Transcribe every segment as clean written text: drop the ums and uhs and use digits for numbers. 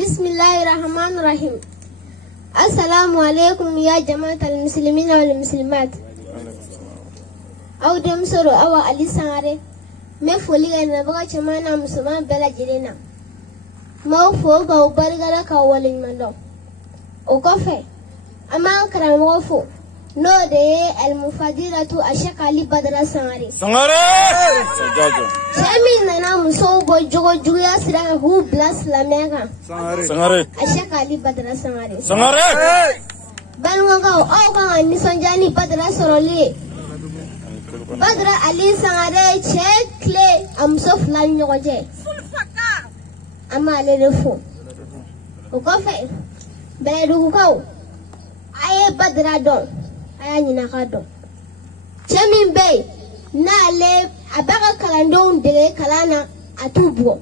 بسم الله الرحمن الرحيم. السلام عليكم يا جماعة المسلمين والمسلمات. أو دم سرو أو علي سارة مفولي أنا بقى كمان مسلمان بلا جرينا ما فوق أو برجلا كوالين مندو وكفى أما كرام وفو نو ده المفاديرة أشك علي بدر سارة سامي نانا مسو بوجو جويا سرعة هو بلاس لاميكا أشك علي بدر سارة بانوغاو أو كان نسانجاني بدر سرولي بدر علي سارة شكله أمسوف لان يوجه أما على رفو وكفى بيروكاو أيه بدر دون أيه نكادو شمين بي نالي أبغى كلاندون دلي كلانا أتوبو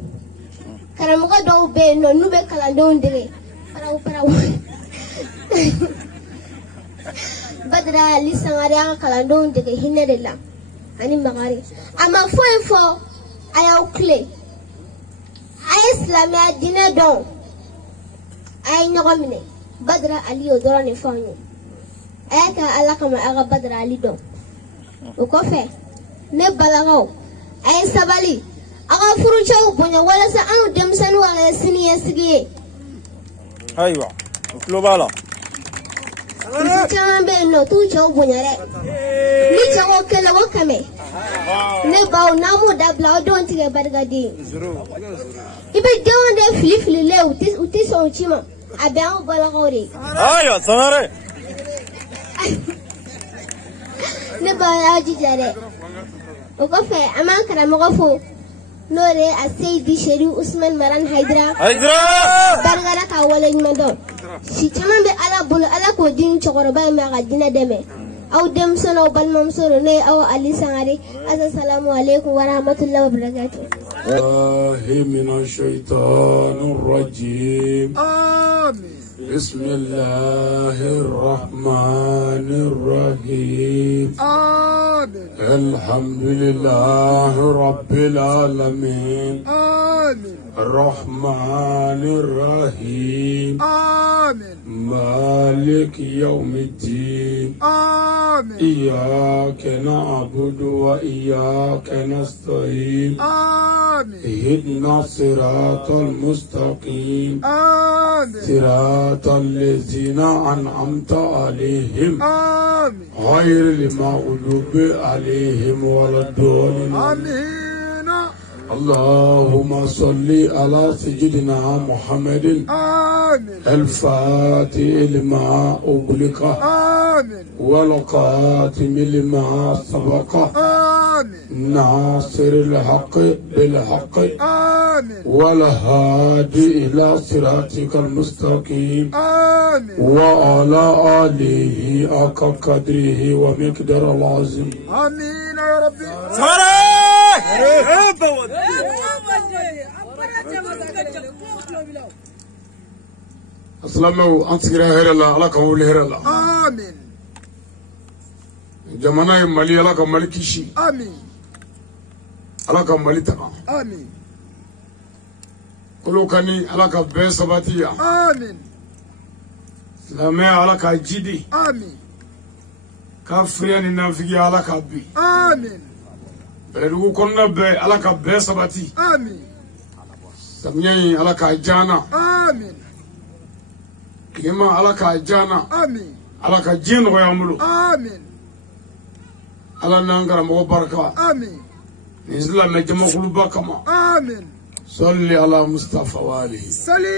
كلامك دو بي نوبة كلاندون دلي براو بدر علي سارة كلاندون دلي هنا دلا أني مغاري أما فو أيه أوكلي أيه إسلامي دينا دون أيه نغمني بدر علي ودراني فاني أيه كألا كما أغا بدر علي دون وكفى نبلغو أيه سبالي أغا فروشو بني ولا سأنو دمسن ولا سنية سجيه أيوة كلوبالا كمان بينو توشو بني رأي نيجا وكلا وكمه نباو نامو دبلا دون تيجي برغادي إبى دون ده فلي له وتيس أوتشيما أبيعو بلغوري أيوة سنارة نباو ياجي جاري وقفة أمان كرام وقفو نوري السيد شريف عثمان مران هيدرا برغادا كاولين مدو شي كمان بألا بول ألا كودين شغربا ما غادينا دمه أو دم سنة وبالمام سنة أو علي سعري. السلام عليكم ورحمة الله وبركاته. الله من الشيطان الرجيم. آمين. بسم الله الرحمن الرحيم. آمين. الحمد لله رب العالمين. آمين. الرحمن الرحيم. آمين. مالك يوم الدين. آمين. إياك نعبد وإياك نستعين. آمين. اهدنا الصراط المستقيم. آمين. صراط الذين أنعمت عليهم. آمين. غير المغضوب عليهم ولا الضالين. آمين. اللهم صل على سيدنا محمد. آمين. الفاتح لما أغلق. آمين. والقاتم لما سبق. آمين. ناصر الحق بالحق. آمين. والهادي إلى صراطك المستقيم. آمين. وعلى آله حق قدره ومقدار العظيم. آمين يا ربي. Assalamu antigira herala ala ka wuli herala. Amin. Jamana Mali ala ka Mali kishi. Amin. Ala ka Mali taka. Amin. Kolokani ala ka be sabatiya. Amin. Lame ala ka jidi. Amin. Kafriya ni nafigi ala ka bi. Amin. Berugu konna be ala ka be sabati. Amin. Samnyai ala ka jana. Amin. Kima ala ka jana. Amin. Ala ka jino yamulu. Amin. Ala nangara mo baraka. Amin. Islam me jama khuluba kama. Amin. Salli ala Mustafa wa alihi. Salli.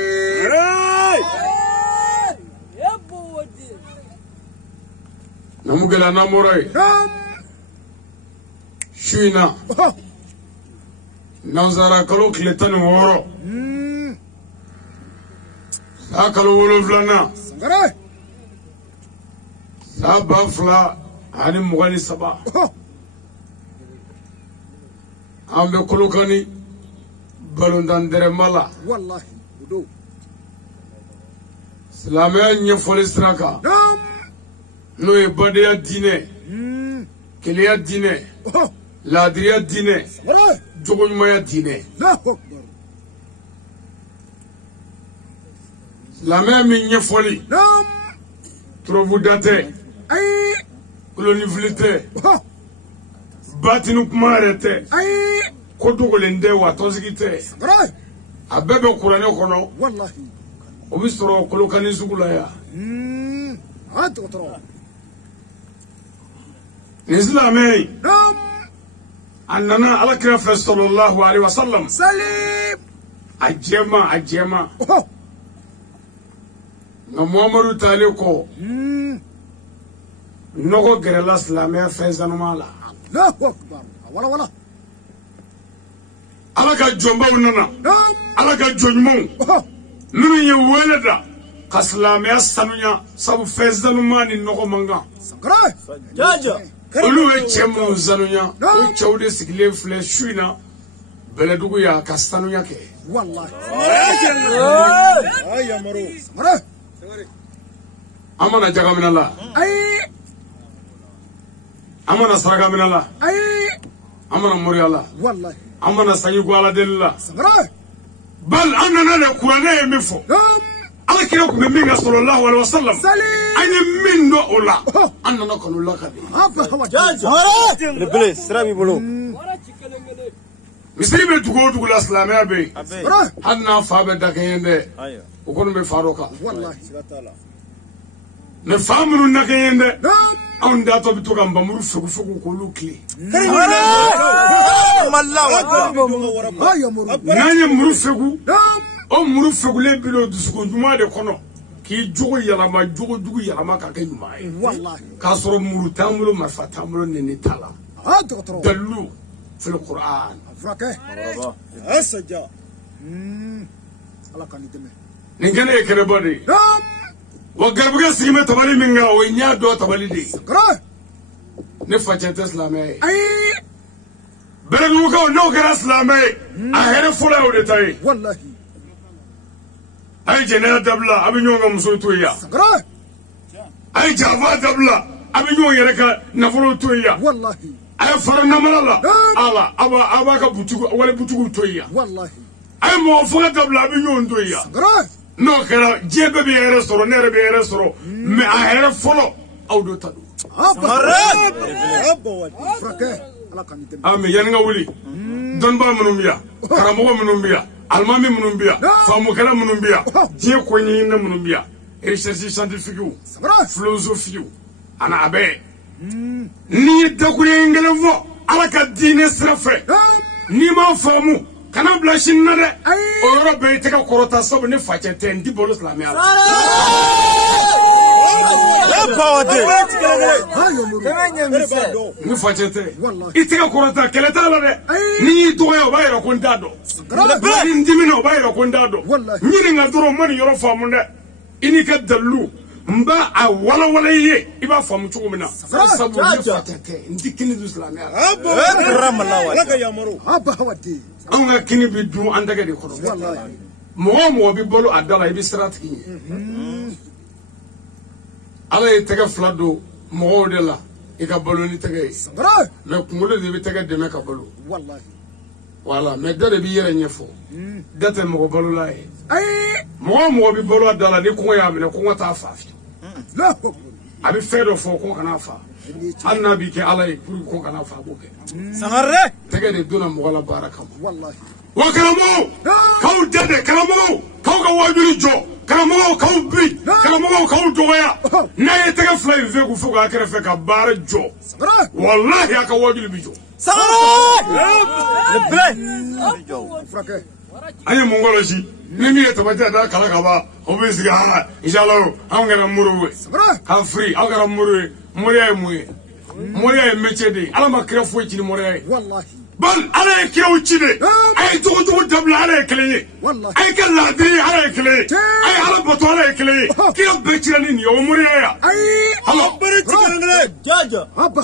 Namugela namurai. Shuina. Nanzara kalo kletan woro. Akalo woloflana. Sangare. Sabafla ani mugani saba. Ambe kolokani balundandere mala. Wallahi. Udo. Salame nyefoli straka. No e badia dine. Kiliya dine. Ladriya dine. Jogoñumaya dine. silamɛya min ɲɛfɔli turobuda tɛ kolonifili tɛ batini kuma yɛrɛ tɛ ko dogolen tɛ wa tɔnsigi tɛ a bɛɛ bɛ kuranɛ kɔnɔ o bɛ sɔrɔ kolokani sugu la yan nin silamɛya in a nana alakira fɛ sallallahu alaihi wasallam a jɛma nka muhamadu taalen kɔ nɔgɔ gɛrɛla silamɛya fɛn sanuma la ala ka jɔnbaw nana ala ka jɔnɲumanw minnu ye wele da ka silamɛya sanuya sabu fɛn sanuma ni nɔgɔ man kan olu ye cɛ minnu sanuya o cɛw de sigilen filɛ su in na bɛlɛdugu ya ka sanuya kɛ an mana jagamina la an mana saraka mina la an mana moriya la an mana sanji ko ala deli la bal an nana de kuranɛ ye min fɔ ala kira tun bɛ min kɛ sallallahu alaihi wasallam an ye min dɔn o la an nana kanu la ka di sira b'i bolo misiri bɛ dugu o dugu la silamɛya bɛ yen hali n'a fa bɛ da kɛɲɛ dɛ o kɔni bɛ fa dɔ kan mɛ fa minnu da kɛɲɛ dɛ anw datɔ bɛ to ka nbamuru fegu k'olu tile n'an ye muru fegu o muru fegulen bi o dusukun ɲuman de kɔnɔ k'i jogo yɛlɛma jogojugu yɛlɛma ka kɛ ɲuman ye k'a sɔrɔ muru t'an bolo marifa t'an bolo nɛni t'a la dalilu fil Qur'an nin kɛnɛ ye kɛnɛba de ye wa garibukɛ sigi bɛ tabali min kan o ye ɲɛ dɔ tabali de ye ne facɛ tɛ silamɛ ye bɛlɛdugukaw n'o kɛra silamɛ ye a hɛrɛ fɔlɔ ye o de ta ye a ye jɛnɛya dabila a bɛ ɲɔgɔn ka muso to yan a ye janfa dabila a bɛ ɲɔgɔn yɛrɛ ka nafolo to yan a ye fara namara la a b'a ka wale butigiw to yan a ye mɔgɔ faga dabila a bɛ ɲɔgɔn to yan n'o kɛra diɲɛ bɛɛ bɛ hɛrɛ sɔrɔ ne yɛrɛ bɛ hɛrɛ sɔrɔ mɛ a hɛrɛ fɔlɔ aw do ta don mɛ yanni ka wuli dɔnnibaga minnu bɛ yan karamɔgɔ minnu bɛ yan alimami minnu bɛ yan faamukɛla minnu bɛ yan diɲɛ ko ɲɛɲinɛ minnu bɛ yan recherche scientifique philosophie ani a bɛɛ n'i ye dakuruɲɛ kelen fɔ ala ka diinɛ sira fɛ n'i m'a faamu kana bila sini na dɛ o yɔrɔ bɛɛ i tɛgɛ kɔrɔta sabu ne facɛ tɛ n ti bolo silamɛya la ne facɛ tɛ i tɛgɛ kɔrɔta kɛlɛ t'a la dɛ n'i y'i dɔgɔya o b'a yɛrɛ ko n t'a dɔn ni n dimina o b'a yɛrɛ ko n t'a dɔn ɲininka dɔrɔn ma nin yɔrɔ faamu dɛ i n'i ka dalilu n b'a a walawala i ye i b'a faamu cogo min na sabu ne facɛ tɛ n ti kini dun silamɛya la anw ka kini bɛ dun an tɛgɛ de kɔrɔ mɔgɔ o mɔgɔ bɛ balo a da la i bɛ sira tigi ye ala ye tɛgɛ fila don mɔgɔw de la i ka balo ni tɛgɛ ye mɛ kunkolo de bɛ tɛgɛ dɛmɛ ka balo wala mɛ da de b'i yɛrɛ ɲɛfɔ da tɛ mɔgɔ balola ye mɔgɔ o mɔgɔ bɛ balo a da la ni kɔngɔ y'a minɛ kɔngɔ t'a fa fiyewu a bɛ fɛn dɔ fɔ kɔngɔ kana fa hali n'a b'i kɛ ala ye pour que kɔngɔ kana fa a b'o kɛ tɛgɛ de donna mɔgɔ la baara kama wa karamɔgɔw k'aw dɛdɛ karamɔgɔw k'aw ka wajuli jɔ karamɔgɔw k'aw biri karamɔgɔw k'aw dɔgɔya n'a ye tɛgɛ fila in fɛ k'u fɔ k'a kɛrɛfɛ ka baara jɔ walahi a ka wajuli bi jɔ an ye mun kɔlɔsi ni min ye tamati da kala ka ban o bɛ sigi inshallah anw kɛra moriw ye k'an firi aw kɛra moriw ye moriya ye mun ye moriya ye métier de ye ala ma kira foyi ci ni moriya ye bal ala ye kiraw ci de a ye jogojugu dabila ala ye kelen ye a ye kɛ laadiri ye ala ye kelen ye a ye ala bato ala ye kelen ye kira bɛɛ cira ni nin ye o ye moriya ye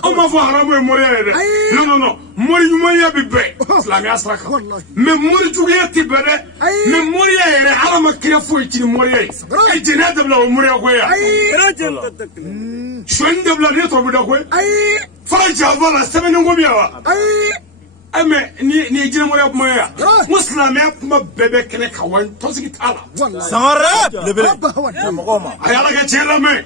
aw m'a fɔ haramu ye moriya ye dɛ non mori ɲumanya bɛ bɛɛ silamɛya sira kan mɛ mori juguya tɛ bɛɛ dɛ mɛ moriya yɛrɛ ala ma kira foyi ci ni moriya ye a ye jɛnɛya dabila o ye moriya ko ye suɲɛni dabila ni ye tɔrɔbu da ko ye fara janfa la sɛbɛnnen ko bɛ yan wa ame ni jina mo ya moya muslim ya kuma bebe kene kawan to sigi tala sangara lebele magoma ayala ga chela me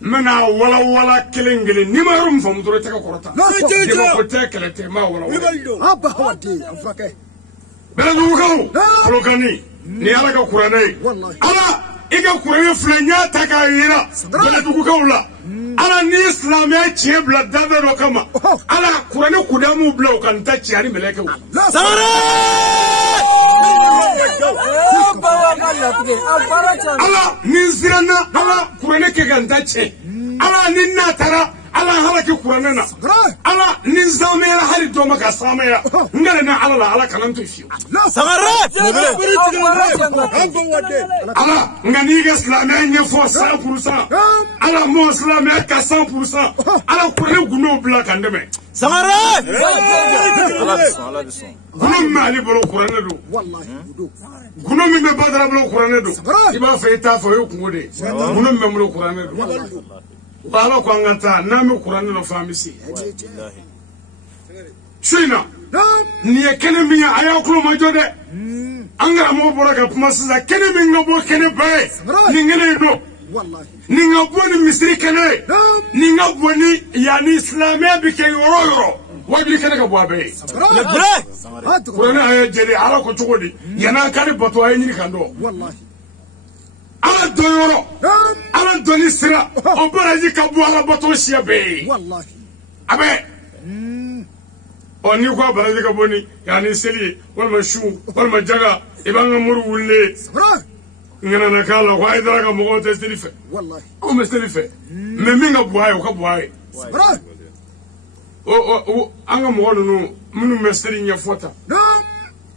mena wala kelengele ni marum fo mudure taka korota de ko tekele te ma wala aba hawati afake bela dugo progani ni ala ga kurane ala iga kurane flanya taka yira bela dugo kawla ala ni islam ya chebla dabero kama ala kurane kudamu bla kan ta chiari meleke sangara ala ni zirana ala kurane ke kan ta che ala ni natara ala halake kurane na ala ni zamela hali do maka samaya ngare na ala kanan to fiyo sangara ala ngani ga islam ya nyefo 100% ala mo islam ya ka 100% ala kurane guno bla kan deme sangara guno mali bolo kurane do wallahi guno mi be badara bolo kurane do iba fe ta fo yo kungode guno mi bolo kurane do wala ko ngata nami kurane no famisi shina ni kene mi aya kulo ma jode angara mo bora ka puma sa kene mi ngabo kene bay ni ngene do wallahi ni ngabo ni misri kene ni ngabo ni yani islamia bi ke yoro wabi kene ka bo abe lebele kurane aya jeli ala ko chugodi yana kare bato ay ni kando wallahi ala doyoro ala doni sira o baraji ka bo ala bato shiabe wallahi abe oni ko baraji ka boni yani seli wal mashu wal majaga ibanga muru wulle ngana na kala ko ay dara ka mo te selife wallahi o me selife me minga bo ay ka bo ay o anga mo no munu me seli nya fota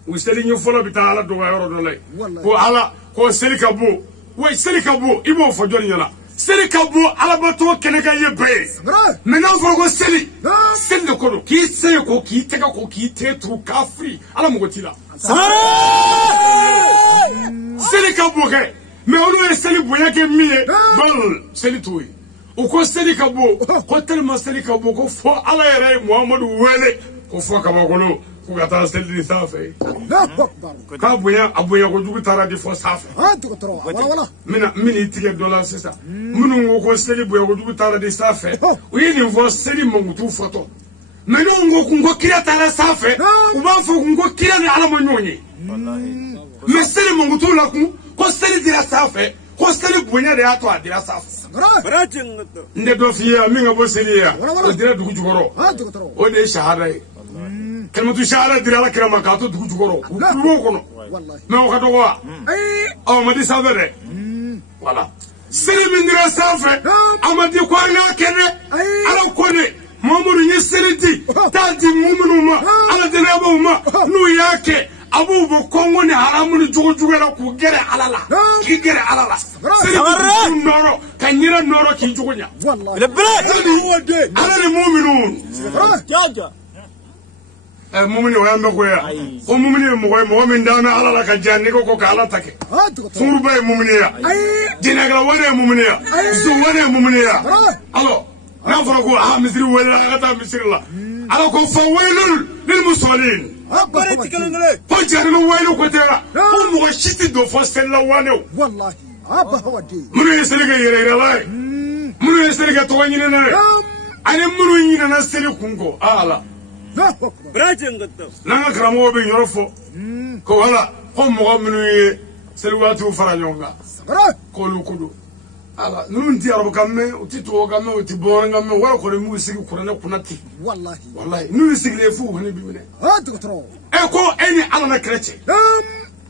o seli nya fola bitala do ga yoro do lay ko ala ko seli ka bo way seli ka bo ibo fo joni nyala seli ka bo ala bato kene ka yebe mena fo ko seli seli ko do ki se ko ki te ka ko ki te tru ka free ala mo gotila seli ka bo ke me ono seli bo yake miye bal seli tuyi o ko seli ka bo ko telma seli ka bo ko fo ala yere muhammadu wele ko fo ka ba ko no ko gata seli safe ka boya aboya ko jugu tara di fo safe wala mini tige dollar sisa munu ko seli boya ko jugu tara di safe o yini fo seli mongutu foto menu ngo kira tara safe o ba fo ngo kira ni ala manyonyi me seli mongutu la ko seli dira safe ko seli boya de ato adira safe nde do fiya mi nga bo seli ya dira dugu jugoro o de shahada كلمة شعر درا لك رما كاتو دكتورو وكلوكونو ما هو كتوغوا أو ما دي سافر ولا سلم درا سافر أما دي كوانا كنة على كونة مامور يسردي تادي مؤمنوما على دنيابوما نوياك أبو بكونغوني حراموني جوجو لا كوجري على لا كيجري على لا سلم نورو كنيرا نورو كيجوغنيا lebele على المؤمنون mumini wa mbekoya o mumini mo min dana ala la ka janni ko kala take furba e mumini ya dinagra wane mumini ya zu wane mumini ya alo na fara ko ha misri wala ka ta misri la ala ko fa waylul lil musallin ko janni waylu ko tera ko mo shiti do fa sella wane wallahi aba hawadi mumini seliga yere la mumini seliga to wanyina na ani mumini na seli kungo ala nanga karamo be yorofo ko wala ko mo minu selwatu faranyonga ko lukudu ala nunu ndi arabo kamme utito kamme utibora kamme wala ko mu sigi kurana kunati wallahi nunu sigi le fu hani bimine e ko eni ala na kreche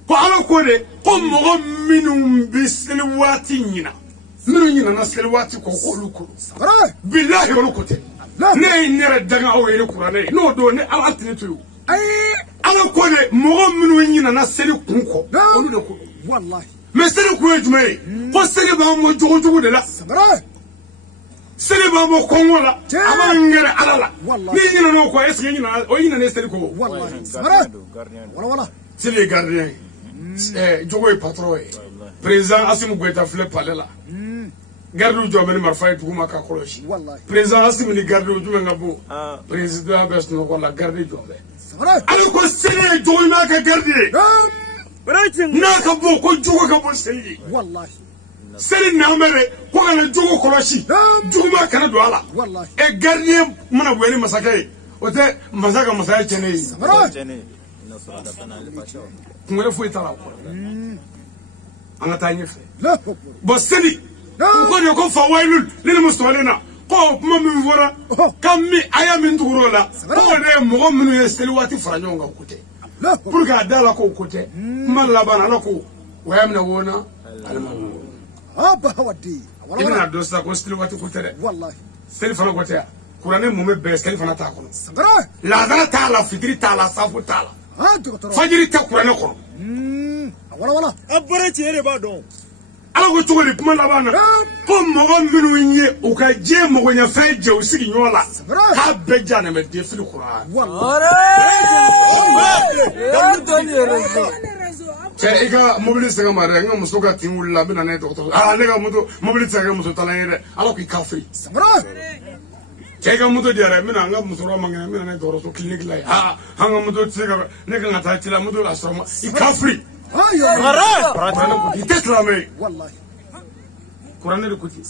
ko ala ko de ko mo minu biselwati nyina minu nyina na selwati ko lukudu billahi lukudu ne nere daga o yele kurane no do ne ala tinetu ala ko ne mo minu nyina na seli kunko onu ne ko wallahi me seli ko ejumai ko seli ba mo jogo de la seli ba mo kongo la aba ngere ala la ni nyina no ko eske nyina o nyina ne seli ko wallahi wala seli gardien jogo e patron président Assimi Goïta flé palais là gardu jombe ni marfay tuguma ka koloshi président Assimi ni gardu jume ngabo président bes no ko la gardu jombe ala ko sele joyma ka gardi na ka bo ko jogo ka bo sele wallahi sele na mere ko kana jogo koloshi juma kana do ala wallahi e gardi mana weni masakay ote masaka masaya chene ngore fu itara ko anga tanye fe bo sele ko ne ko fa waylul lil mustawalina ko kuma min fora kam mi aya min tuguro la ko ne mo minu ye seli wati faranyo nga kote pour que dala ko kote man la bana la ko wayamna wona aba wadi ina dosta ko seli wati kote de wallahi seli fana kote ya kurane mo me be seli fana ta ko la dala ta la fitri ta la safu ta la fajiri ta kurane ko wala abara chere ba don ala ko tugoli kuma la bana ko mo minu nye o ka je mo nya fa je o sigi nyola ka be jana me de fili qur'an chere iga mobilise ga mare nga muso ga tin wulla bina ne doctor ne ga muto mobilise ga muso tala yere ala ko kafri chere ga muto diara mina nga muso ro manga mina ne doro so clinic la hanga muto tsega ne ga ngata tila muto la soma I kafri تسلمي والله قرآن الكتي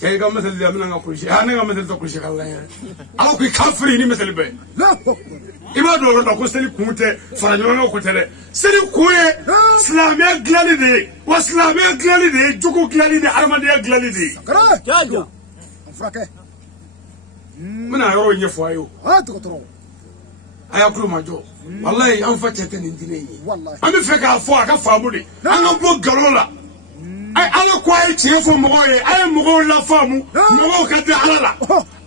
كي كم مثل ذي أمنا نقول شيء أنا كم مثل تقول شيء الله يعني أنا كي كافريني مثل بي لا إما دور نقول سلي كومته فرجنا كوتله سلي كويه إسلامية غلالي دي وإسلامية غلالي دي جوكو غلالي دي أرمانية غلالي دي جاجو أفركه من أيرو ينفعيو تقطرو ayakulu majo wallahi an fa tete ni dine yi wallahi an be fe ka fo aka famu de an ga bo galola ay ala ko ay tie fo mo ye ay mo la famu mo ka de ala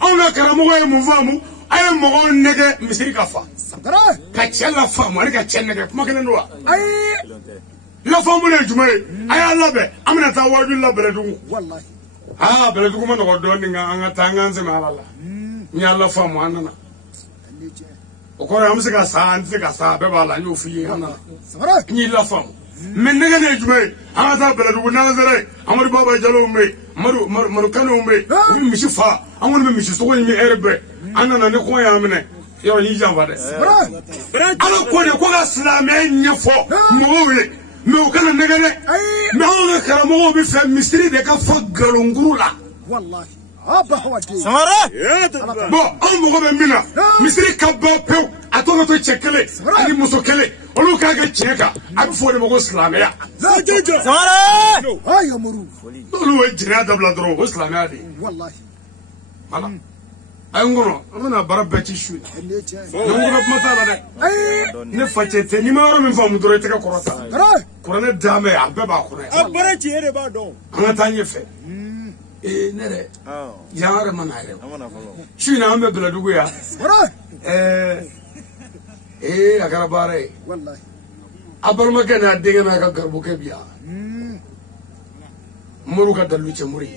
on la kara mo ye mo famu ay mo nege misiri ka fa sagara ka chella famu ari ka chenne ke kuma kenen do ay la famu le jumay ay ala be amna ta waju la beledu wallahi beledu ko mo no do ni nga anga tanganze ma ala nya la famu anana okore amse ka sa be bala nyu fi hana ni la fam men nega ne jume amata beledu na zare amadu baba jalo me maru kanu me mi shifa amon me shi so ni erbe anana ne ko ya mene yo ni jamba de ala ko ne ko ga islamé nyafo mowe me o kana nega ne me o kara mo bi fe misri de ka fa galunguru la wallahi aba wadi samara bon on mo be mina misiri ka bo pe atonga to chekele ali muso kele olu ka ga cheka abi fo de mo islamiya samara ay amuru olu we jira dabla dro islamiya de wallahi ala ay ngono amana barabbe ci shu ngono mata la de ne facete ni ma ro min famu dro te ka korota korone dame abbe ba korone abara chere ba don an tanye fe nere yara manare shina ambe beladugu ya agara bare wallahi abar magana dege na ka garbu ke biya muru ka dalu ce muri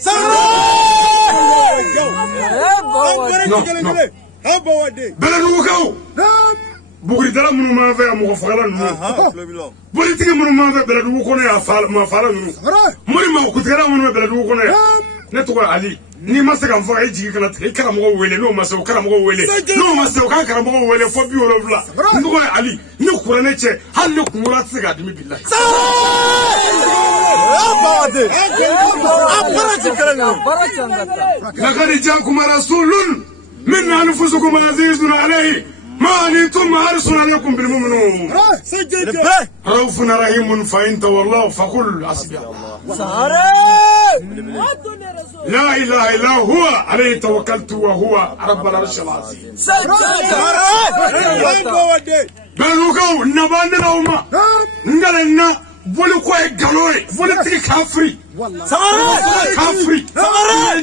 beladugu ko bugri dala munu ma fe amu fagala nu politique munu ma fe beladugu ko ne ya ma fala nu muri ma ku tigara munu beladugu ko ne ne to ali ni masaka mfa e jigi kana te kara mo wele no masaka kara mo wele no masaka kara mo wele fo bi wolo bla ndo ali ni kurane che han ne kumura tsiga dimi billahi لقد جاءكم رسول من أنفسكم عزيز عليه ما أنتم حريص عليكم بالمؤمنين رؤوف رحيم فإن تولوا فقل حسبي الله لا إله إلا هو عليه توكلت وهو رب العرش العظيم بلوكو نباندنا وما نغلنا بولكوي غالوي بولتي كافري كافري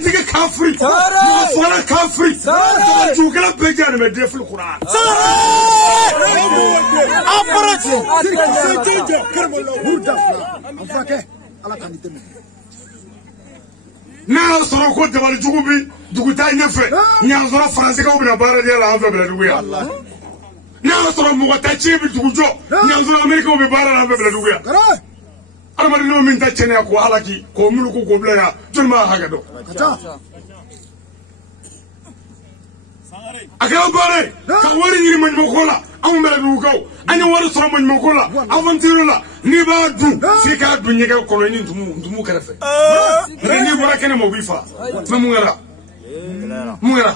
تيجي كافري ولا كافري جوكلا بيجان مدي في القرآن ناس سرقوا دبل جوبي دوغتاي نفه ناس سرق فرنسا كوبنا بارا ديال هذا بلدويا ناس سرق مغتاچي بدوجو ناس سرق امريكا وبارا هذا بلدويا أنا ما من تجني أكو علىكي كوملو كوبلا جل ما هكذا. أكيد بارة كواري نيجي من مقولة anw bɛ dugukaw an ye wari sɔrɔ maɲumanko la aventure la n'i b'a dun f'i k'a dun ɲɛgɛn kɔnɔ i ni ntumu kɛrɛfɛ mais n'i bɔra kɛnɛ ma u b'i faga mais mun kɛra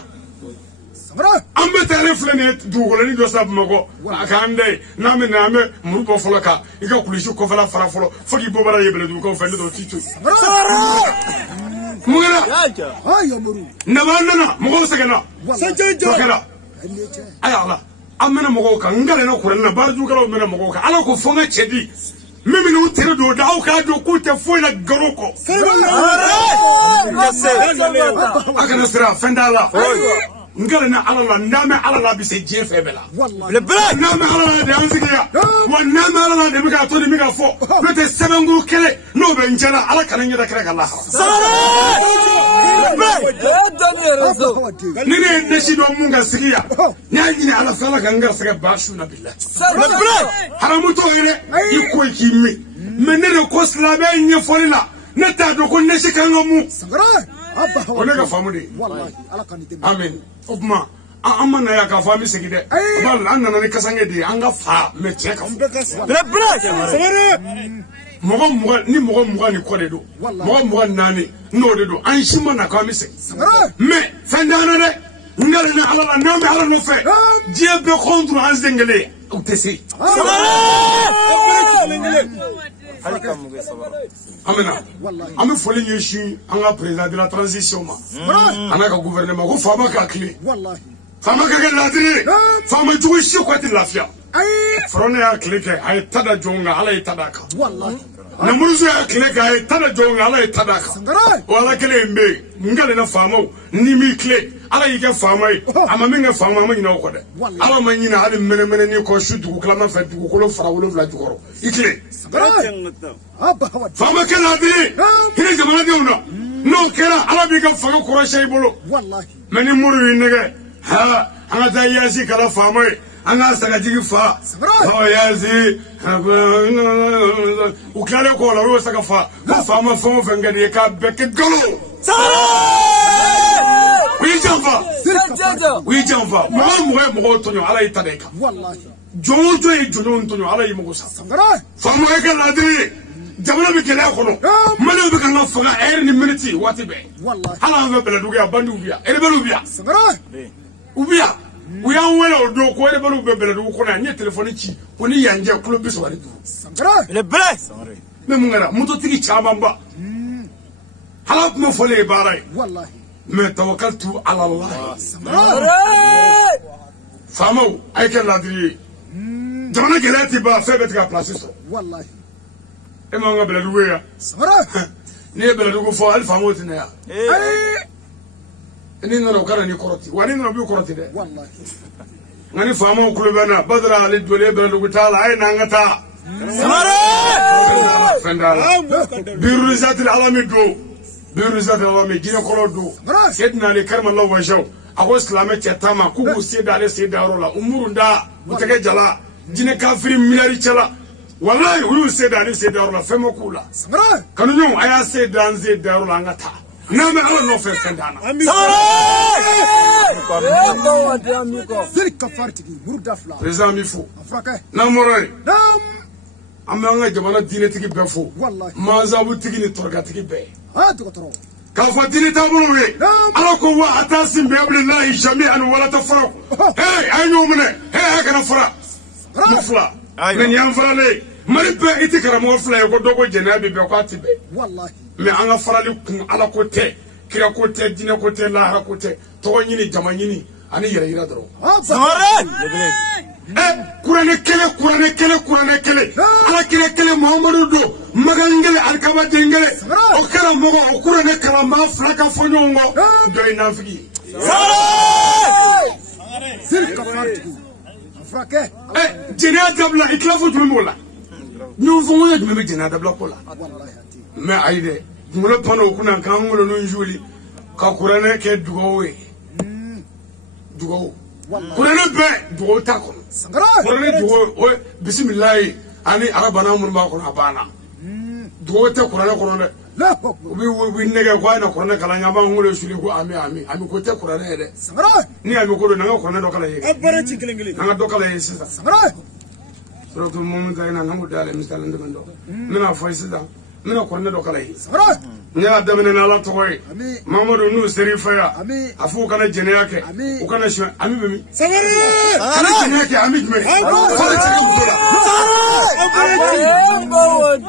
an bɛ taa ale filɛ nin ye dugukɔlɔnin dɔ sa Bamakɔ a k'an da ye n'an bɛ na an bɛ muru bɔ fɔlɔ kan i ka kulusi kɔfɛla fara fɔlɔ fo k'i bɔ bara ye bɛlɛdugukaw fɛ ne t'o t'i to yen mun kɛra naban nana mɔgɔw sɛgɛnna dɔ kɛra ayi ala an mɛna mɔgɔw kan n gɛlɛnna kuranɛ na baaradugukɛlaw mɛna mɔgɔw kan ala ko fɔ n ka cɛ di min bɛ n'u tere don o da aw k'a dɔn k'u tɛ foyi la nkalon kɔ a kana siran fɛn t'a la ngalana ala la ndame ala la bi se diɲɛ fɛn bɛɛ la n'an bɛ ala la de an sigiya wa n'an bɛ ala la de bɛ k'a to ni bɛ ka fɔ n'o tɛ sɛbɛnkuru kelen n'o bɛ n cɛ la ala kana n ɲɛda kɛrɛ ka lahara ni ne ye nasi dɔ mun ka sigi yan n y'a ɲini ala fɛ ala ka n garisɛgɛ ba su na bi la haramu t'o ye dɛ i ko i k'i min mais ne de ko silamɛ ɲɛfɔli la ne t'a dɔn ko nasi kan ka mun o ne ka faamu de amen o tuma an ma na yan k'a fɔ an bɛ segin dɛ an nana ni kasange de ye an ka fa mɛ cɛ ka mɔgɔ mugan ni mɔgɔ mugan ni kɔ de don mɔgɔ mugan naani n'o de don an si ma na k'an bɛ segin mɛ fɛn t'an na dɛ n gɛrɛ ni ala la n'an bɛ ala nɔfɛ diɲɛ bɛɛ contre an sen kelen u tɛ se amina an bɛ foli ɲɛsin an ka président de la transition ma an n'a ka gouvernement ko faama ka tile faama ka kɛ ladiri faama jugu si ko tɛ lafiya Fɔrɔne y'a tile kɛ a ye ta da jɔnw kan ala ye ta d'a kan Namuruzu y'a tile kɛ a ye ta da jɔnw kan ala ye ta d'a kan o ala kelen bɛ yen n gɛlɛnna faamaw ni m'i tile ala y'i kɛ faama ye a ma min kɛ faama a ma ɲinɛ o kɔ dɛ ala ma ɲinɛ hali mɛnɛmɛnɛni kɔ su dugutilama fɛ dugukolo fara 7 jukɔrɔ i tile faama kɛ ladiri hinɛ jamanadenw na n'o kɛra ala b'i ka fanga kɔrɔsiɲɛ i bolo mɛ ni muru y'i nɛgɛ ha an ka taa yaasi kala faama ye an ka sagajigi fa yaasi u tilalen kɔ la u y'o saga fa ko faama fɛn o fɛn ka di ye k'a bɛɛ kɛ galo u y'i janfa mɔgɔ ye mɔgɔw tɔɲɔ ala y'i ta da i kan jɔn o jɔn ye jɔnjɔnw tɔɲɔ ala y'i mago sa faama ye kɛ ladiri ye jamana bɛ gɛlɛya kɔnɔ maliɲɛnw bɛ ka n ka fanga heure ni minute waati bɛɛ hali an fɛ bɛlɛdugu yan bandiw bɛ yan rebelles bɛ yan u bɛ yan u y'an wele o don ko rebelles bɛ bɛlɛdugu kɔnɔ yan n ye téléphone ci ko ni yanjɛ kulo 35 mais mun kɛra mototigi caman ba ala tun bɛ fɔlen ye baara ye mais tawakaltu ala Allah faamaw a ye kɛ ladiri ye jamana gɛlɛya tɛ ban fɛn bɛɛ tɛ ka place sɔrɔ e m'an ka bɛlɛdugu ye yan n'i ye bɛlɛdugu fɔ hali faamaw tɛ na yan n'i nana o ka na n'i kɔrɔti wa n'i nana o b'i kɔrɔti dɛ nka ni faamaw kulo bɛ na Badara ale donnen bɛlɛdugu t'a la a ye n'an ka taa fɛn t'a la birulisatil alami don birulisatil alami jinɛkɔrɔ don Seydina Ali karimalahu wajhahu a ko silamɛ cɛ 10 ma k'u k'u se da ale se dayɔrɔ la umuru da u tɛ kɛ jala jinɛ kafiri miliyari cɛla wallahi u y'u se da ale se dayɔrɔ la fɛn ma k'u la kanuɲɔgɔnw a y'a se da an se dayɔrɔ la an ka taa n'an bɛ ala nɔfɛ fɛn t'an na président mi fo n'an bɔra yen an bɛ an ka jamana diinɛtigi bɛɛ fo mazabutigi ni tɔrɔkatigi bɛɛ k'a fɔ diinɛ taabolow ye ala ko wa atasimu bihablillahi jami'an wala tafarraqu hey a ye ɲɔgɔn minɛ hey a kana fara mu fila mais nin y'an faralen mali bɛɛ i tɛ karamɔgɔ fila ye ko dɔ ko jɛnɛya bɛ bɛɛ k'a tɛ bɛɛ mais an ka farali kun ala ko tɛ kira ko tɛ diinɛ ko tɛ lahara ko tɛ tɔgɔ ɲini jama ɲini ani yɛrɛ yira dɔrɔn kuranɛ kelen ala kira kelen muhamadu don magan kelen alikaba den kelen o kɛra mɔgɔ o kuranɛ kalanbaa 2 ka fɔ ɲɔgɔn kɔ dɔ ye nafigi ye jɛnɛya dabila i tila fo jumɛn b'o la ɲɔgɔn fɔ ŋɔɲɛ jumɛn bɛ jɛnɛya dabila ko la mais ayi dɛ kunkolo pan o kunna k'an kunkolo ninnu joli ka kuranɛ kɛ dugawu ye dugawu kuranɛ bɛɛ dugawu t'a kɔnɔ kuranɛ dugawu o bisimilayi ani arabana minnu b'a kɔnɔ a banna دوته قرآن قرآن لا وبي نيجا قاينا قرآن كلام يا ما هو يسولي أمي كوته قرآن هذا سمرة ني أمي كله نعى قرآن دوكلا هي أبرة كلينجلي نعى دوكلا هي سيدا سمرة سورة المؤمن تاعنا نعى دال مثال عندنا دو منا فايسدا منا قرآن دوكلا هي سمرة نيا دمنا نالا توي أمي مامور نو سريفيا أمي أفو كنا جنياك أمي وكنا شو أمي بمي سمرة كنا جنياك أمي بمي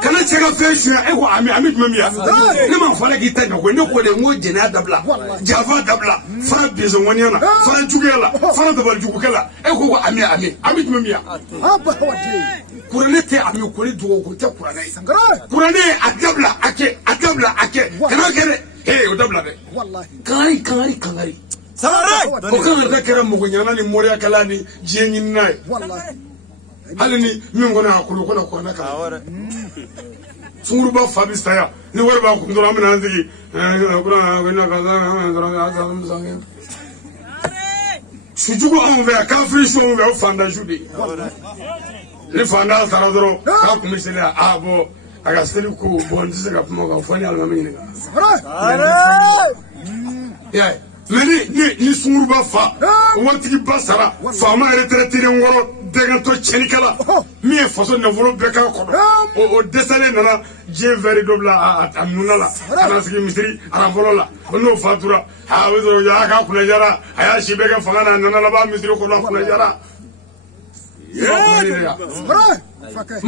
كنا شغال فيش إيهو أمي بمي نما فلك يتاني هو نقول مو جنيا دبلا جافا دبلا فرد بيزمانيانا فرد جوجلا فرد دبل جوجلا إيهو أمي بمي أبا هو دي كورنتي أمي كوري دو كنت كورني سمرة كورني أدبلا أكي كنا كره هي ودبلا ده والله كاري سمرة وكان ذكر مغنيانا ni moria kala ni jenyi nai والله hali ni mingona akulu kona kona kala sunguru ba fabista ya ni wari ba kundura mina nzigi kula kona kaza ndora aza mzange sujugo onve kafiri sho onve fanda judi ni fanda saradoro ka kumisela abo aga steli ku bondise ka puma fani algamini ya ni sunguru ba fa wanti basara fama retraité ngoro deganto chenikala mi faso na volo beka ko o desale nana je veri dobla amnunala kana sigi misri ara volola no fatura ha wezo ya ka kula jara aya shibega fangana nana la ba misri ko la kula jara ya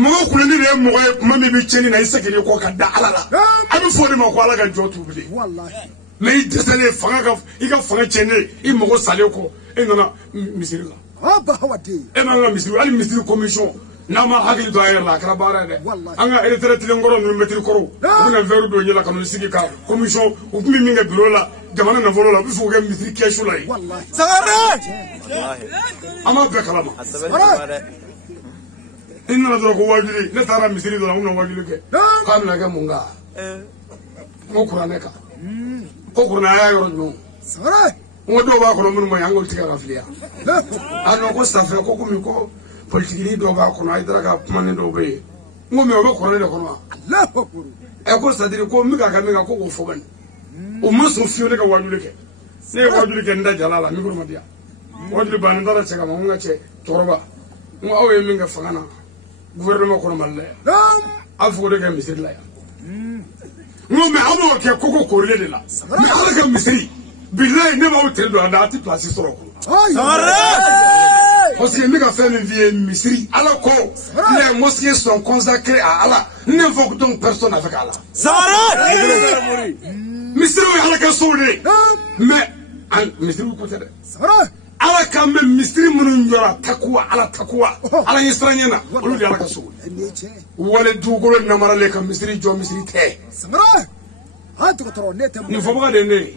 mo kula ni le mo mami bi cheni na isakiri ko ka da alala abi fo de ma ko ala ga jotu bi wallahi mais desale fanga ka fanga chene I mo sale ko e nana misri la أبا هو دي أنا مصير على مصير كوميشن نعم هاكل داير لا كلا بارد أنا إرترت لينغرو نمتري كرو أنا فيرو دوني لا كانوا يسيك كا كوميشن وكمي مينغ بيرولا جمانا نفولو لا بيفوق مصير كيشو لاي والله سمرة أما بكلامه إن نظرك واجدي نتارا مصير دولا هون واجدي كه كم لقى مونغا مو كرانيكا كوكرنا يا يورجو سمرة ودو با كلو من ما يانغول تيكا فيليا أنا كو ستافي كو كومي كو politiki do ba kono ay dara ka pamane do be ngome o ba kono le kono la popuru e ko sadiri ko mi ka ko ko fo ban o maso fiole ka wajule ke ne wajule ke nda jalala mi ko ma dia wajule ban dara che ka ma nga che toroba ngo awe mi nga fangana gouvernement kono malle afu de ka misir la ya ngome abo ke ko korle de la mi ala ka misiri billahi ne ma o tere do anda ati place soro ko parce que nous avons fait une vie Misri. Alors que les mosquées sont consacrées à Allah. N'invoque donc personne avec Allah. Misri est à la cassouille. Mais, Misri vous côté. Allah quand même Misri mounura takwa ala takwa ala yisranyana. On lui dit à la cassouille. Ou les dougouleux n'amarale comme Misri jo Misri te. Il ne faut pas donner.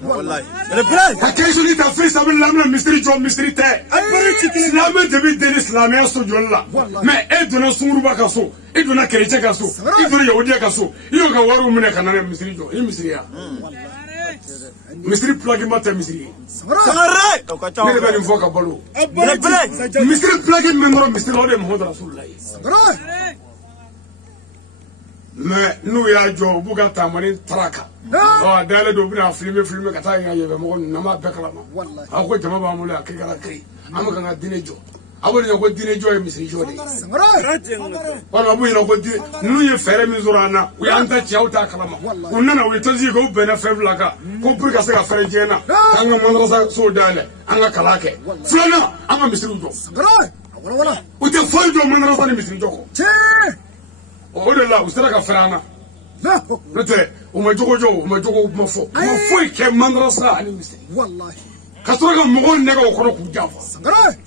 La question est à faire, ça veut l'amener Misri jo Misri te. L'islam devait donner l'islam à ce jour-là. Mais elle donne son rouba kasso, elle donne chrétien kasso, elle donne yaoudia kasso. Il y a un waru mene kanane Misri jo, il Misri ya. Misri plagi mate Misri. Ne devait une fois kabalo. Misri plagi menro Misri lode Muhammad Rasulullah. Mais nous y a jo buga tamani traka. Oh, d'aller d'ouvrir un film kata ya yeve mo nama bekalama. Ako jama ba mo la kigara kai. Amaka nga dinejo. Abone ngo dinejo e Misri jode. Wala bu ina ko di nu ye fere mi zurana. U yanta chiauta kalama. Unana u tozi go bena fevlaka. Ko pur ka saka fere jena. Anga mandrasa so dale. Anga kalake. Fulana anga Misri jo. Wala. U te fo jo mandrasa ni Misri jo. O de la u sera ka ferana. Nete o ma jogo ma fo ke mandrasa ani Misri. Wallahi. Kasura mo gon nega o kono ku jafa. Sangare.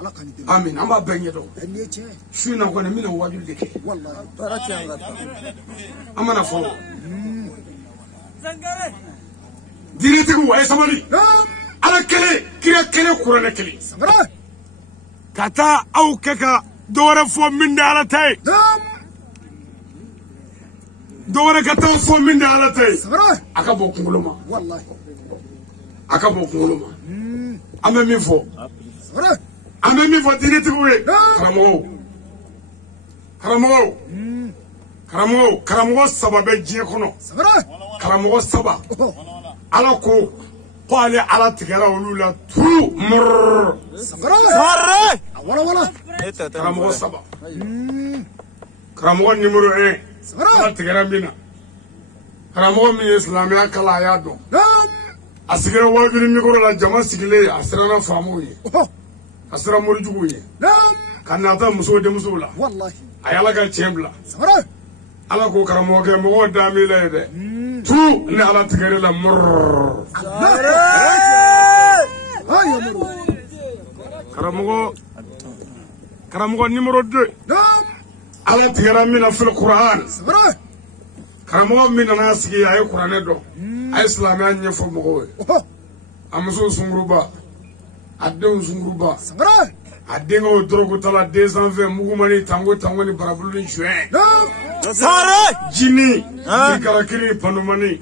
Ala kan di. Amin amba benye do. Enyeche. Shuna ko ne mina wajul deke. Wallahi. Barati anga. Amana fo. Sangare. Direte ko ay samali. Ala kele kurane kele. Sangare. Kata au keka dore fo minda ala tay. Dore kata fo minda ala tay. Sangare. Aka bo kunguluma. Wallahi. Aka bo kunguluma. Ame mi fo. Sangare. Ame mi fo direte ko we. Karamo. Karamogo saba be diɲɛ kɔnɔ. Karamogo saba. Ala ko ale ala tigɛra olu la tu murr. Karamogo saba. Karamogo numéro 1. Ala tigɛra min na. Karamogo min ye silamɛya kala a y'a dɔn. A sigira wajuli mikoro la jama sigilen a siranna faamaw ye. A sera morijuguw ye. Ka nata musow denmusow la. A y'ala ka tiɲɛ bila. Ala ko karamɔgɔkɛ mɔgɔw da mi la ye dɛ. Tu ni ala tigɛra la murr. Karamɔgɔ numéro 2. Ala tigɛra min na fil Qur'an. Karamɔgɔ min nana sigi a ye kuranɛ dɔn. A ye silamɛya ɲɛfɔ mɔgɔw ye. A muso sunguruba, a denw sunguruba, a denkɛw dorogotala desanfɛ mugumani tango ni barabulu ni juin. Jini, karakiri panumani,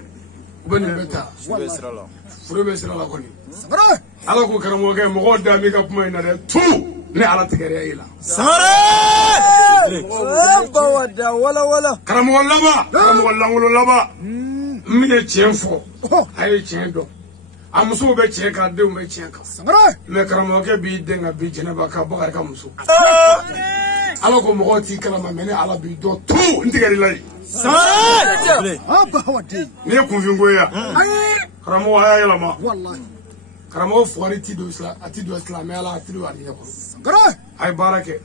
u bɛ nin bɛɛ ta. Furu bɛ sira la kɔni. Ala ko karamɔgɔkɛ mɔgɔw da mi ka kuma in na dɛ. Tu ne ala tigɛra e la. Karamɔgɔ langolo laban. Min ye tiɲɛ fɔ a ye tiɲɛ dɔn a musow bɛ tiɲɛ kan denw bɛ tiɲɛ kan mais karamɔgɔkɛ b'i den ka bi jɛnɛba ka bakari ka muso ala ko mɔgɔw t'i kalama mais ne ala b'i dɔn tu n tigɛr'i la ye n'i ye kunfinko ye yan karamɔgɔ a y'a yɛlɛma karamɔgɔ fugari t'i don silamɛya la a t'i don alijinɛ kɔnɔ a ye baara kɛ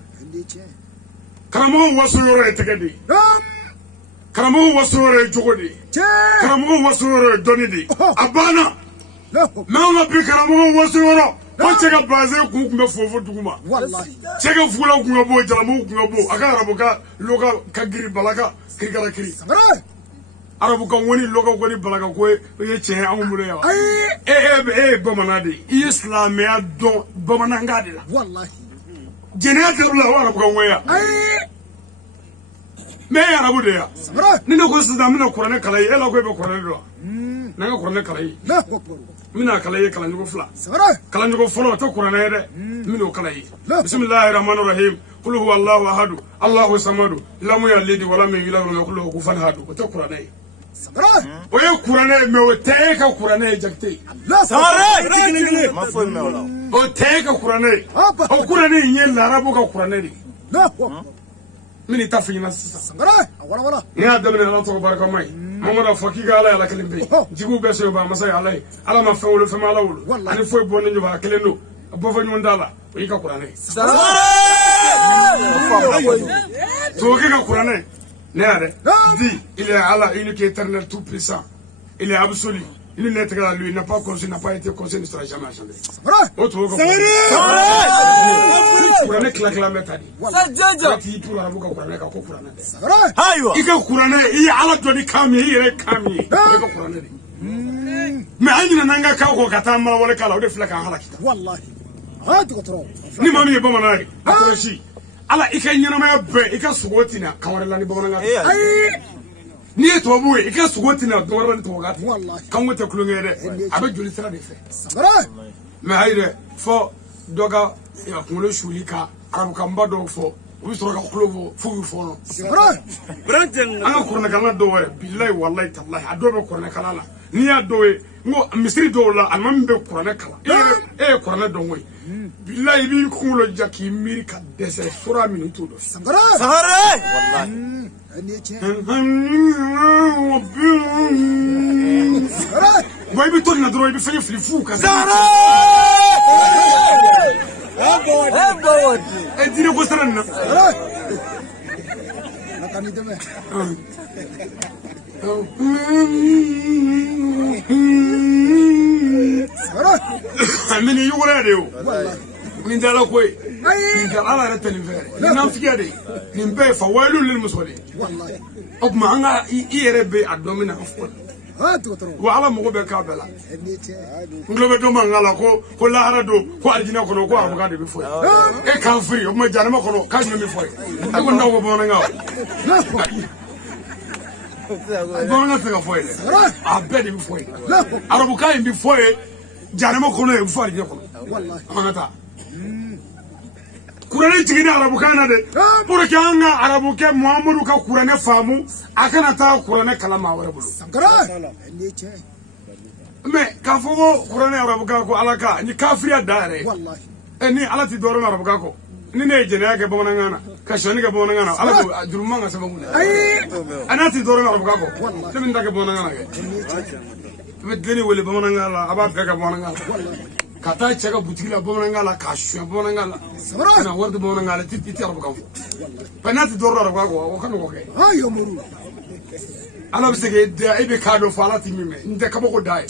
karamɔgɔ waso yɔrɔ ye tɛgɛ de ye karamɔgɔ waso yɔrɔ ye jogo de ye karamɔgɔ waso yɔrɔ ye dɔnni de ye a banna mais an ka bi karamɔgɔ waso yɔrɔ ko cɛ ka bazɛn kun bɛ fofo duguma cɛ ka fugulaw kun ka bɔ jalamuw kun ka bɔ a ka arabu ka loka ka giri balaka kirikara kiri arabu ka ŋoni loka ŋoni balaka ko ye tiɲɛ anw bolo yan e ye bamanan de ye i ye silamɛya dɔn bamanankan de la jɛnɛya tɛ bila o arabu ka ŋɔnya mais e arabu de ya ni ne ko sisan n bɛna kuranɛ kalan ye e la ko e bɛ kuranɛ dɔn wa n'an ka kuranɛ kalan ye n bɛna kalan ye kalancogo 2 kalancogo fɔlɔ o tɛ kuranɛ ye dɛ n bɛn'o kalan ye bisimilahi rahmani rahim kul huwa allahu ahadu allahu samadu lam yalid wa lam yulad wa lam yakul lahu kufuwan ahad o tɛ kuranɛ ye o ye kuranɛ ye mais o tɛ e ka kuranɛ ye jakite o tɛ e ka kuranɛ ye o kuranɛ in ye larabu ka kuranɛ de ye mini ta fina sisan ni y'a daminɛ ala tɔgɔ barikama ye mamadu fɔ k'i ka ala ala kelen bɛ yen jigiw bɛɛ so ba masa ye ala ye ala ma fɛn wolo fɛn ma ala wolo ani foyi bɔ ne ɲɔgɔn kelen don a bɔ fɔ ɲɔgɔn t'a la o y'i ka kuranɛ ye tubabu ka kuranɛ ne y'a dɛ di il est Allah unique éternel tout puissant il est absolu il n'est pas lui, il n'a pas conçu, n'a pas été conçu, ne sera jamais changé. Autre Kurane claque la méthode. Il pour la boucle Kurane ka Kurane. Il ka Kurane, il ala jodi kami, il est kami. Mais aïe nanga ka ko kata ma wala kala o de flaka hala kita. Wallahi. Ha to tro. Ni mami ba manari. Akroshi. Ala ika nyana ma be, ika sugotina kawara la ni ba mananga. Ni ye tubabu ye i ka sogo tina dɔwɛrɛ ni tubabu kan ko tɛ kulonkɛ ye dɛ a bɛ joli sira de fɛ mais ayi dɛ fɔ dɔ ka kunkolo suli ka arabukanba dɔw fɔ u bɛ sɔrɔ ka kulo fɔ f'u bɛ fɔɔnɔ an ka kuranɛkalan dɔw yɛrɛ bilayi walayi talayi a dɔw bɛ kuranɛkalan la n'i y'a dɔw ye n ko misiri dɔw la alimami bɛ kuranɛ kalan e ye kuranɛ dɔn koyi bilayi i b'i kunkolo ja k'i miiri ka dɛsɛ sura min i t'o dɔn Why be talking about it? Before you flip, fool. I didn't go stand. I mean, you were there. Min dala koy min dala ala telefere nam fiyade min be fa walu lil musoli wallahi ok ma nga ire be adomina afko wa ala mo be ka bela nglobe do ma ngala ko la ara do ko arjina ko ko abuga de be foy e kan free o ma janama ko ka no mi foy ko ndaw ko bona nga bona nga foy a be de be foy arabu ka bi foy janama ko no e foy arjina ko wallahi amata kuranɛ jigin arabukan na de pour que an ka arabu kɛ Muhamadu ka kuranɛ faamu a kana taa kuranɛ kalan maa wɛrɛ bolo mais k'a fɔ ko kuranɛ arabukan ko ala ka ni kafiriya da yɛrɛ ni ala ti dɔrɔn arabukan kɔ ni ne ye jɛnɛya kɛ bamanankan na ka sɔnni kɛ bamanankan na ala ko juru man ka sɛbɛn kun dɛ a n'a ti dɔrɔn arabukan kɔ ne bɛ n ta kɛ bamanankan na kɛ i bɛ denni wele bamanankan la a b'a bɛɛ kɛ bamanankan la ka taa cɛ ka butigi la bamanankan la k'a suɲɛ bamanankan la ka na wari di bamanankan la i ti arabukan fɔ n'a ti dɔrɔn arabukan kɔ o ka nɔgɔ kɛ ala bɛ se k'e da e bɛ k'a dɔn fɔ ala t'i min mɛn n tɛ kabako da ye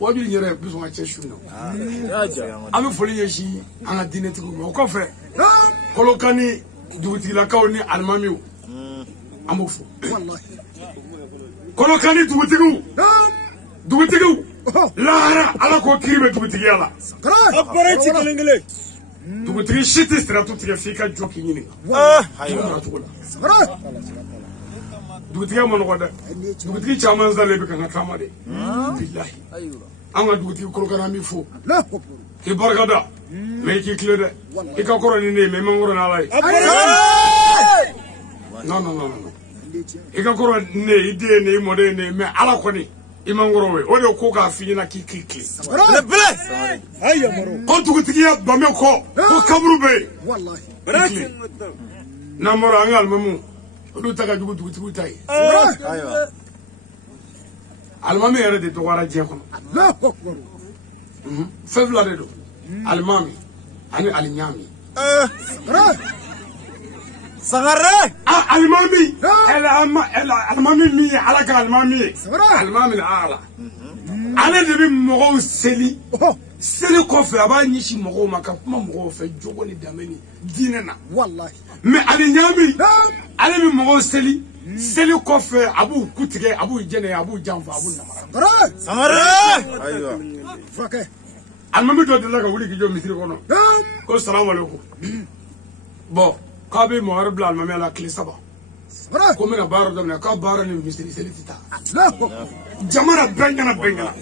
wajuli yɛrɛ bɛ sɔn ka cɛ su na an bɛ foli ɲɛsin an ka diinɛtigiw ma o kɔfɛ Kolokani dugutigilakaw ni alimamiw an b'o fɔ Kolokani dugutigiw lahara ala ko kiri bɛ dugutigiya la dugutigi si tɛ siratu tigɛ f'i ka jɔ k'i ɲininka dugutigiya ma nɔgɔ dɛ dugutigi caman salen bɛ ka n ka taama de bilahi an ka dugutigi Kolokani an b'i fo k'i barika da mais i k'i tile dɛ i ka kɔrɔ ni ne ye mais i man kɔrɔ n'ala ye non i ka kɔrɔ ne i den ne i mɔden ne mais ala kɔni i man kɔrɔ ye o de ko k'a f'i ɲɛna k'i k'i tile ko dugutigiya bame kɔ ko kaburu bɛ yen n'an bɔra an ka alimamu olu ta ka jugu dugutigiw ta ye alimami yɛrɛ de dɔgɔyara diɲɛ kɔnɔ fɛn fila de don alimami ani aliɲami sangare alimami alimami min ye ala ka alimami ye alimami na ala ale de bɛ mɔgɔw seli kɔfɛ a b'a ɲɛsin mɔgɔw ma ka kuma mɔgɔw fɛ jogo ni danbe ni diinɛ na mais aliɲami ale bɛ mɔgɔw seli kɔfɛ a b'u kutigɛ a b'u jɛnɛ a b'u janfa a b'u namara sangare alimami dɔ delila ka wuli k'i jɔ misiri kɔnɔ ko salamu aleykum bon k'a bɛ mɔgɔ wɛrɛ bila alimamiya la tile 3 ko n bɛna baara daminɛ k'a baara ni misiri seli tɛ taa jamana bɛɛ ɲɛna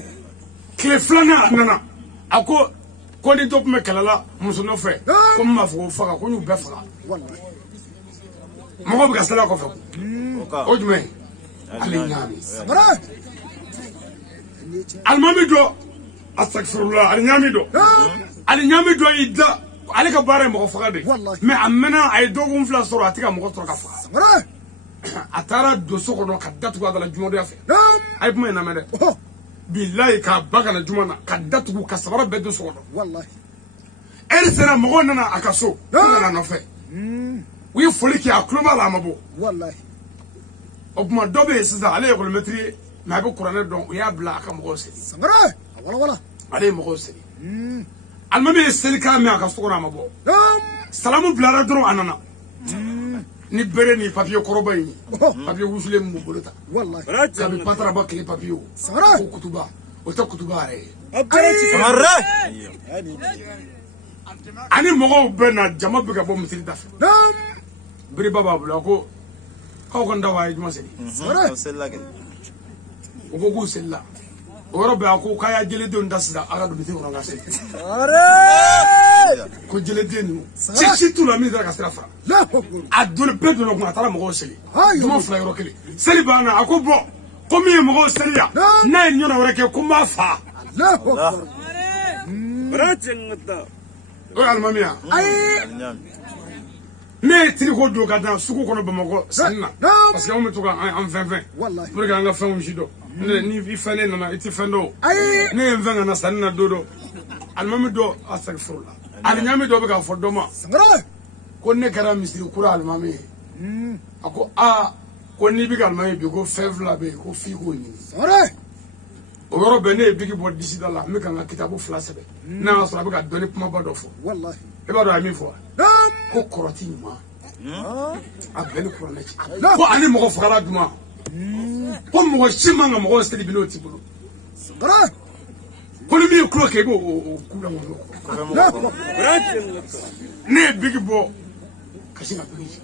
tile 2nan a nana a ko ni dɔ tun bɛ kɛlɛ la muso nɔfɛ ko n b'a fɔ ko faga ko n y'u bɛɛ faga mɔgɔw bɛ ka seli a kɔfɛ o jumɛn ale ɲaami alimami dɔ astagfirullah aliɲami dɔ y'i da ale ka baara ye mɔgɔ faga de mais a mɛnna a ye dɔgɔkun 2 sɔrɔ a tɛ ka mɔgɔ sɔrɔ ka faga a taara don so kɔnɔ ka datugu a da la jumadonya fɛ a ye kuma in lamɛn dɛ bilayi k'a ba ka na juma na ka datugu ka sabara bɛɛ don so kɔnɔ ɛri sera mɔgɔw nana a ka so u nana nɔfɛ u ye foli kɛ a tulo b'a la a ma bɔ o tuma dɔ bɛ yen sisan ale ye école ye mais a bɛ kuranɛ dɔn u y'a bila a ka mɔgɔw seli ale ye mɔgɔw seli alimami ye selikan mɛn a ka so kɔnɔ a ma bɔ salamu bilara dɔrɔn a nana ni bere ni papiye kɔrɔba in papiye wusulen min b'u bolo ta a bɛ pataraba tile papiye ko kutuba o tɛ kutuba yɛrɛ ye ani mɔgɔw bɛ na jama bɛ ka bɔ misiri da fɛ biriba b'a bolo a ko k'aw ka n da wa a ye juma seli o ko k'u selila o yɔrɔ bɛɛ a ko k'a y'a jeledenw da sira a ka don misiri kɔnɔ ka seli ko jeleden ninnu ci t'u la min sera ka sira fara a donni bɛɛ donna kun a taara mɔgɔw seli juma 2 yɔrɔ kelen seli banna a ko bɔn ko min ye mɔgɔw seli yan n'a ye ɲɔgɔn wɛrɛ kɛ ko n b'a faa o ye alimamiya ne ye tiriko don ka taa sugu kɔnɔ Bamakɔ sanni na parce que anw bɛ to ka an fɛn pour que an ka fɛnw si dɔn ni i fɛn ne nana i tɛ fɛn dɔn ne ye n fɛn ka na sanni na don dɔ alimami dɔ astagfirullah aliɲami dɔ bɛ k'a fɔ dɔ ma ko ne kɛra misiri kura alimami ye a ko ko n'i bɛ ka alimami bi ko fɛn 2 bɛ yen ko f'i k'o ɲini o yɔrɔ bɛɛ ne ye bigi bɔ disida la n bɛ ka n ka kitabu 2 sɛbɛn n'a y'a sɔrɔ a bɛ ka dɔnni kumaba dɔ fɔ i b'a dɔn a ye min fɔ ko kɔrɔti ɲuman a bɛɛ ni kuranɛ ci ko ani mɔgɔ fagala duman ko mɔgɔ si man ka mɔgɔ seli bi n'o t'i bolo ko ni min ye tulo kɛ i b'o ku lamɔn ne ye bigi bɔ ka sin ka bigi ci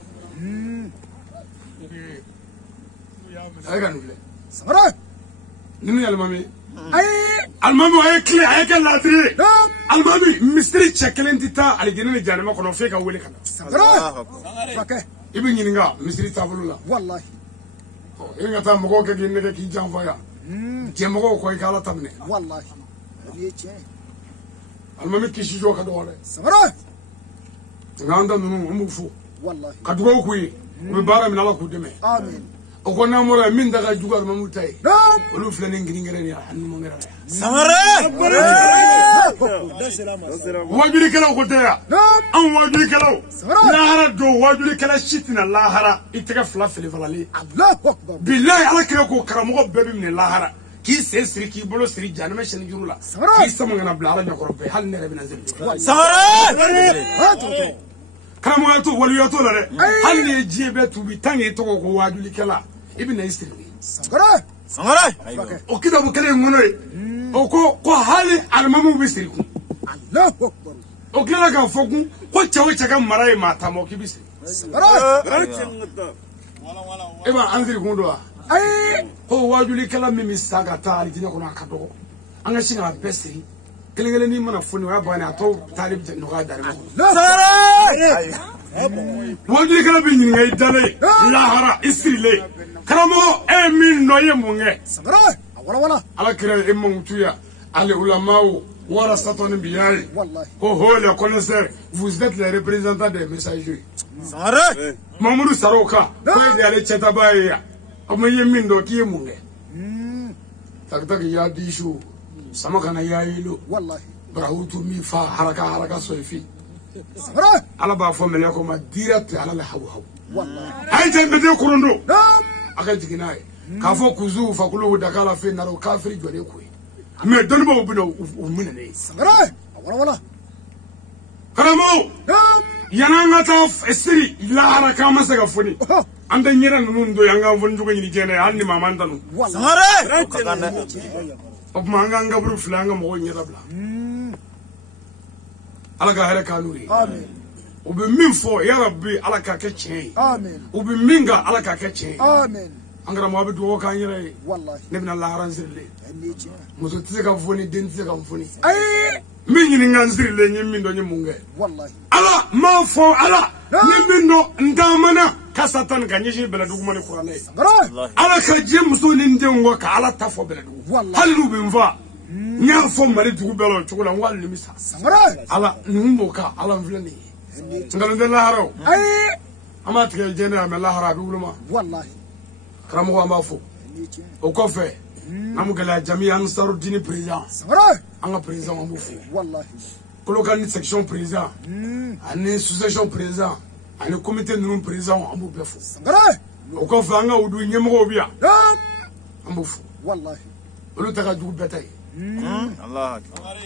a ye ka nin filɛ ni min ye alimami alimami a ye kile a ye kɛ ladiri ye المامي مستري تشكلين تتا على جنين الجانب كنا فيك أولي كنا سمرة فكه ابن ينعا مستري تابلولا والله إنك تام مغوك جنين كي جام فيا جمغو كوي كلا تبني والله ليش المامي كيشي جو كدوله سمرة عندنا نو مفو والله كدوه كوي وبارا من الله كودمه آمين وكنا مرة من دعا جوار مموتاي نعم ولو فلان غرينغرين يا حنو مغرا سمرة واجري كلا وقتها نعم أم واجري كلا سمرة لا هرا جو واجري كلا شتنا لا هرا يتكفل في الفلالي الله أكبر بالله على كلا كو كرامو بيبي من لا هرا كي سيسري كي بلو سري جانا مشان يجرولا سمرة كي سمعنا بلا على نقرب هل نرى بنزل سمرة كرامو ياتو ولي ياتو لا هل يجي بيتو بيتاني تو كو واجري كلا ابن يستري سمرة سمرة فكه وكده بكلي منوي وكو هالي المامو بيسريكو الله أكبر okila ka foku ko chawe chaka marai mata mo kibisi سمرة eba anziri kundo أي ko wajuli kala mimi saga ta alijina kuna kadogo anga shinga besiri kelengele ni mana funi wa bana to talib no ga dare wajuli kala bi ni ngai dale la hara isrile karamo e min no ye munge سمرة ولا ala kira imma mutuya ale ulamao ورثة الأنبياء والله هو le connaisseur vous êtes les représentants des messagers سمرة Mamadou Saroka ko yale cheta baya amma yemin do ki munge tak ya dishu sama kana yayilo والله brahutu mi fa haraka soifi سمرة ala ba fo mele ko ma direct ala la hawu والله ay tembede kurundo نعم aka jiginaye ka fo kuzu fa kulu dakala fe naro kafiri jore ko mais don bo bino umune سمرة ولا karamo نعم yananga ta esiri la haraka masaka funi anda nyira nundo yanga vunju ko nyini jene halni mamanda nu والله سمرة opmanga ngabru flanga mo nyira bla alaka hele kanuri آمين obi minfo ya rabbi alaka ka chen آمين obi minga alaka ka chen آمين angara mo abidu ka nyira والله nebna la haranzirle ليش muso tsika funi den tsika funi أي min nyini nganzirle nyimmi ndo nyimunge والله ala ma fo ala nimino ndamana kasatan kanyishi bela dugumani qur'ane سمرة ala ka jemso nindengo ka ala tafo bela dugu والله halu binfa nya fo mari dugu belo chukula ngwal misa سمرة ala numbo ka ala mflani ngalande la haro أي ama tige jena me la hara duguluma والله karamo amba fo ليش o kofe namugala jami ansaru dini président سمرة anga président ambo fo والله kolokani section président ani sous-section président ani comité nunu président ambo befo سمرة o kofe anga udu nyemgo bia نعم ambo fo والله olu taga dugu betay الله أكبر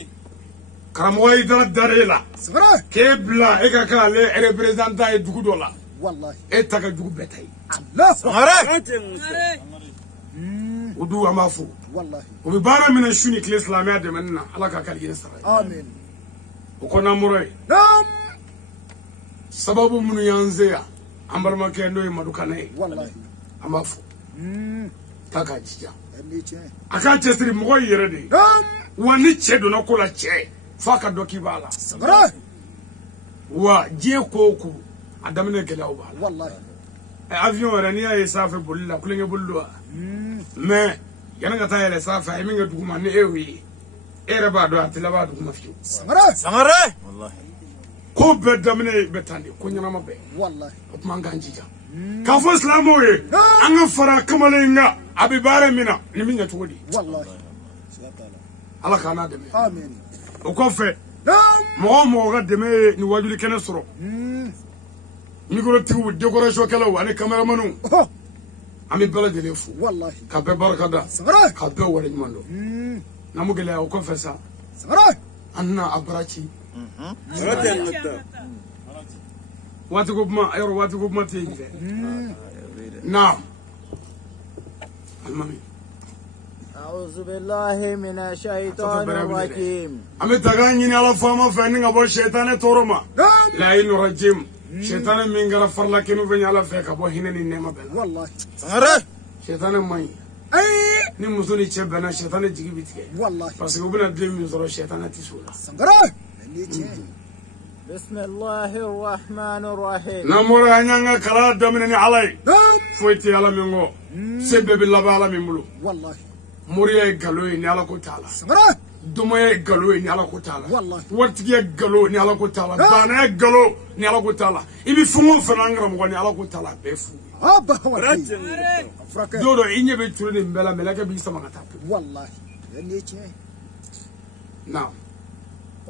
karamo idara darela سمرة kebla e ka kale representant e dugu dola والله e taga dugu betay الله سمرة udu amafu والله o be bara mina shuni kle islamia de manna ala ka kali yin sarai آمين o kona murai نعم sababu munu yanzeya ambarma kendo e madukane والله amafu taka jija ليش aka chesiri mo yere de نعم wani chedo na kula che faka doki bala سمرة wa je koku adamne gela o bala والله avion rani ya safa bulla kulenge bullo mais yana ga tayele safa ay minga duguma ne ewi era ba do atila ba duguma fiu سمرة سمرة والله ko be damne betande ko nyama mabe والله opma nganjija ka fo islamo ye anga fara kamale nga abibare mina ni minya todi والله ala kana deme آمين o ko fe نعم mo ga deme ni wajuli kene soro micro tiwu décoration kala ani cameraman ami bala de fu والله ka be barakada سمرة ka be wala nyando namugele o ko fe sa سمرة anna abrachi wati ko ma ayro wati ko ma tije na almami أعوذ بالله من الشيطان الرجيم ami tagani ni ala fama fa ni ngabo shaytan toroma la in rajim shaytan min gara farla kinu fe ala fe ka bo hinani nema bel والله سمرة shaytan mai أي ni muso ni cɛ bɛnna sɛtana jigi bi tigɛ wallahi parce que u bɛna den min sɔrɔ sɛtana ti s'o la sangara بسم الله الرحمن الرحيم namora anyanga kala daminɛ ni ala ye foyi tɛ ala min kɔ se bɛɛ bɛ laban ala min bolo wallahi moriya ye galo ye ni ala ko t'a la sangara domaya ye galo ye ni ala ko t'a la wallahi waritigi ye galo ni ala ko t'a la bana ye galo ni ala ko t'a la i bɛ fɛn o fɛn an karamɔgɔ ni ala ko t'a la bɛɛ fu aba wallahi fraka don dɔ i ɲɛ bɛ turu nin bɛɛ la mɛlɛkɛ b'i sama ka taa pewu wallahi yani ce naam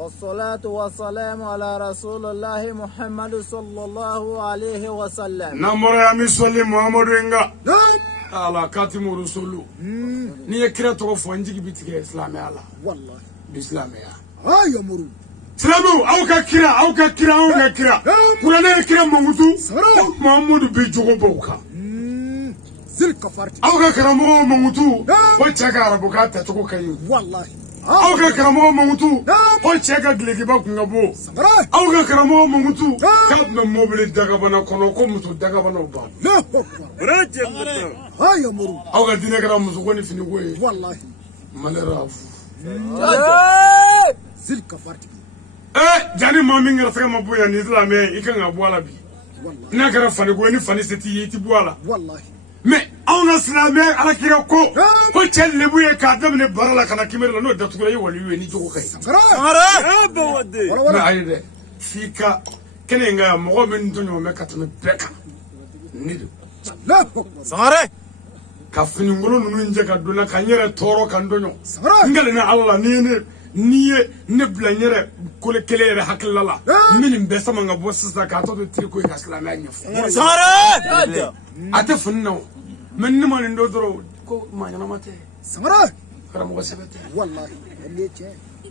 والصلاة والسلام على رسول الله محمد صلى الله عليه وسلم namora ya mi sɔli muhamadu nga ala katimu rusulu ni ye kira tɔgɔ fɔ n jigi bi tigɛ silamɛya la wallahi bi silamɛya aya muru silamɛw aw ka kira kuranɛ ye kira mankutu muhamadu bi jogo b'o kan zil kafarti aw ka karamɔgɔ mankutu o cɛ ka arabukan tacogo ka ɲi wallahi aw ka karamɔgɔ mankutu o cɛ ka gilekiba kun ka bon aw ka karamɔgɔ mankutu k'a tun bɛ mobili dagabana kɔnɔ ko muso dagabanaw ban aya muru aw ka diinɛ kɛra musoko ni finiko ye wallahi malheur zil kafarti jani maa min kɛra sɛgɛ ma bonya ni silamɛ i kan ka bɔ a la bi wallahi n'a kɛra faniko ye ni fani se t'i ye i ti bɔ a la wallahi mais anw ka silamɛ alakira ko cɛ lebu ye k'a daminɛ bara la ka na kimɛri la n'o datugula i ye waliyu ye ni jogo ka ɲi mais ayi dɛ f'i ka kɛnɛ in ka yan mɔgɔ min to ɲɔgɔn bɛ ka tɛmɛ bɛɛ kan ne do ka finikolon ninnu jɛ ka don na ka n yɛrɛ tɔɔrɔ ka n dɔɲɔ n gɛlɛnna ala la n'i ye ne bila n yɛrɛ kole kelen yɛrɛ hakilila la n bɛ nin bɛɛ sama ka bɔ sisan k'a tɔ to tiriko ye ka silamɛya ɲɛfɔ a tɛ fini na o mais ne ma nin dɔ dɔrɔn ko maa ɲɛnama tɛ sangara karamɔgɔ sɛbɛ tɛ wallahi yani ce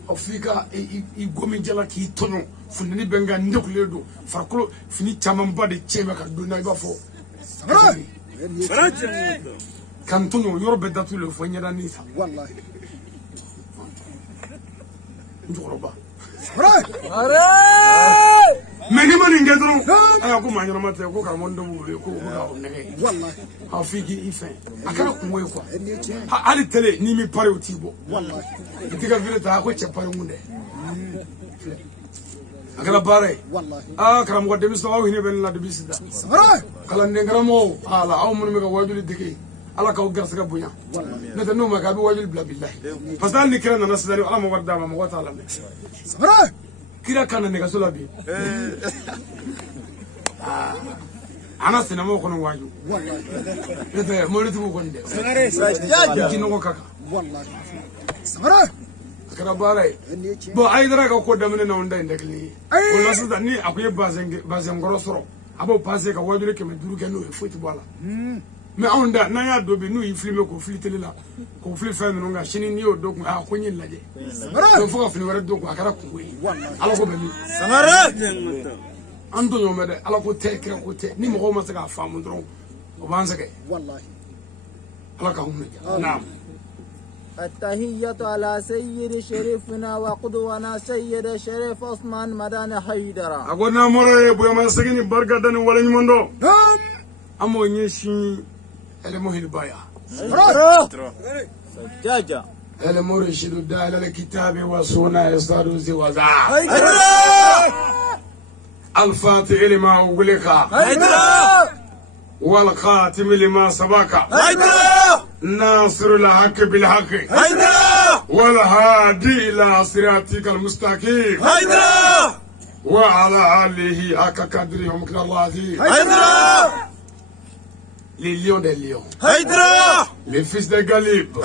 ɔ f'i ka i gomi jala k'i tɔɲɔ funteni bɛ n kan n degulen don farikolo fini camanba de cɛ bɛ ka don na i b'a fɔ sangara ka n tɔɲɔ yɔrɔ bɛɛ datugulen fɔ n ɲɛda ni sa wallahi n cɛkɔrɔba mais ni ma nin kɛ dɔrɔn aya ko maa ɲɛnama tɛ ko karamɔgɔ dɔ b'u wele ko ka o nɛgɛ wallahi a f'i k'i fɛn a kɛra kungo ye quoi yani ce hali télé n'i mi pari o t'i bɔ wallahi i t'i ka vidéo ta a ko cɛ pari kun dɛ a kɛra baara ye wallahi karamɔgɔ denmisɛnw aw hinɛ bɛ ne la depuis sisan sangara kalanden karamɔgɔw ala aw minnu bɛ ka wajuli dege ala k'aw garisɛgɛ bonya n'o tɛ n'o ma kɛ a bɛ wajuli bila bilahi parce que hali ni kira nana sisan ala ma wari d'a ma mɔgɔ t'a lamɛn sangara kira ka na nɛgɛso la bi an ka sinamaw kɔnɔ waju wallahi n'o tɛ mɔbilitigiw kɔni dɛ jinɔgɔ ka kan wallahi sangara a kɛra baara ye yani ce bon ayidara ka ko daminɛ na anw da in tɛ kelen ye o la sisan ni a ko ye bazɛn kɔrɔ sɔrɔ a b'o pase ka wajuli 500 kɛ n'o ye foyi tɛ bɔ a la mais anw da n'an y'a dɔn bi n'u y'i filmer k'o fili télé la k'o fili fɛn ninnu kan sini n'i y'o dɔn kun ko n ye lajɛ donc fo ka fini wɛrɛ dɔn kun a kɛra kungo ye ala ko bɛ min an tɔɲɔgɔn bɛ dɛ ala ko tɛ kira ko tɛ ni mɔgɔw ma se k'a faamu dɔrɔn o b'an sɛgɛn wallahi ala ka hunɛ kɛ naam التحية على سيد شريفنا وقدونا سيد شريف عثمان مدان حيدرا a ko n'an bɔra ye bonya segi ni barika da ni waleɲuman dɔn an b'o ɲɛsin ɛlɛmo hilibaya سجاجة المرشد دال الكتاب والسنة يصدر زوزا الفاتح لما أغلق والخاتم لما سبق ناصر الحق بالحق والهادي إلى صراطك المستقيم وعلى آله حق قدره ومقدار العظيم les lions des lions, les fils de Galib,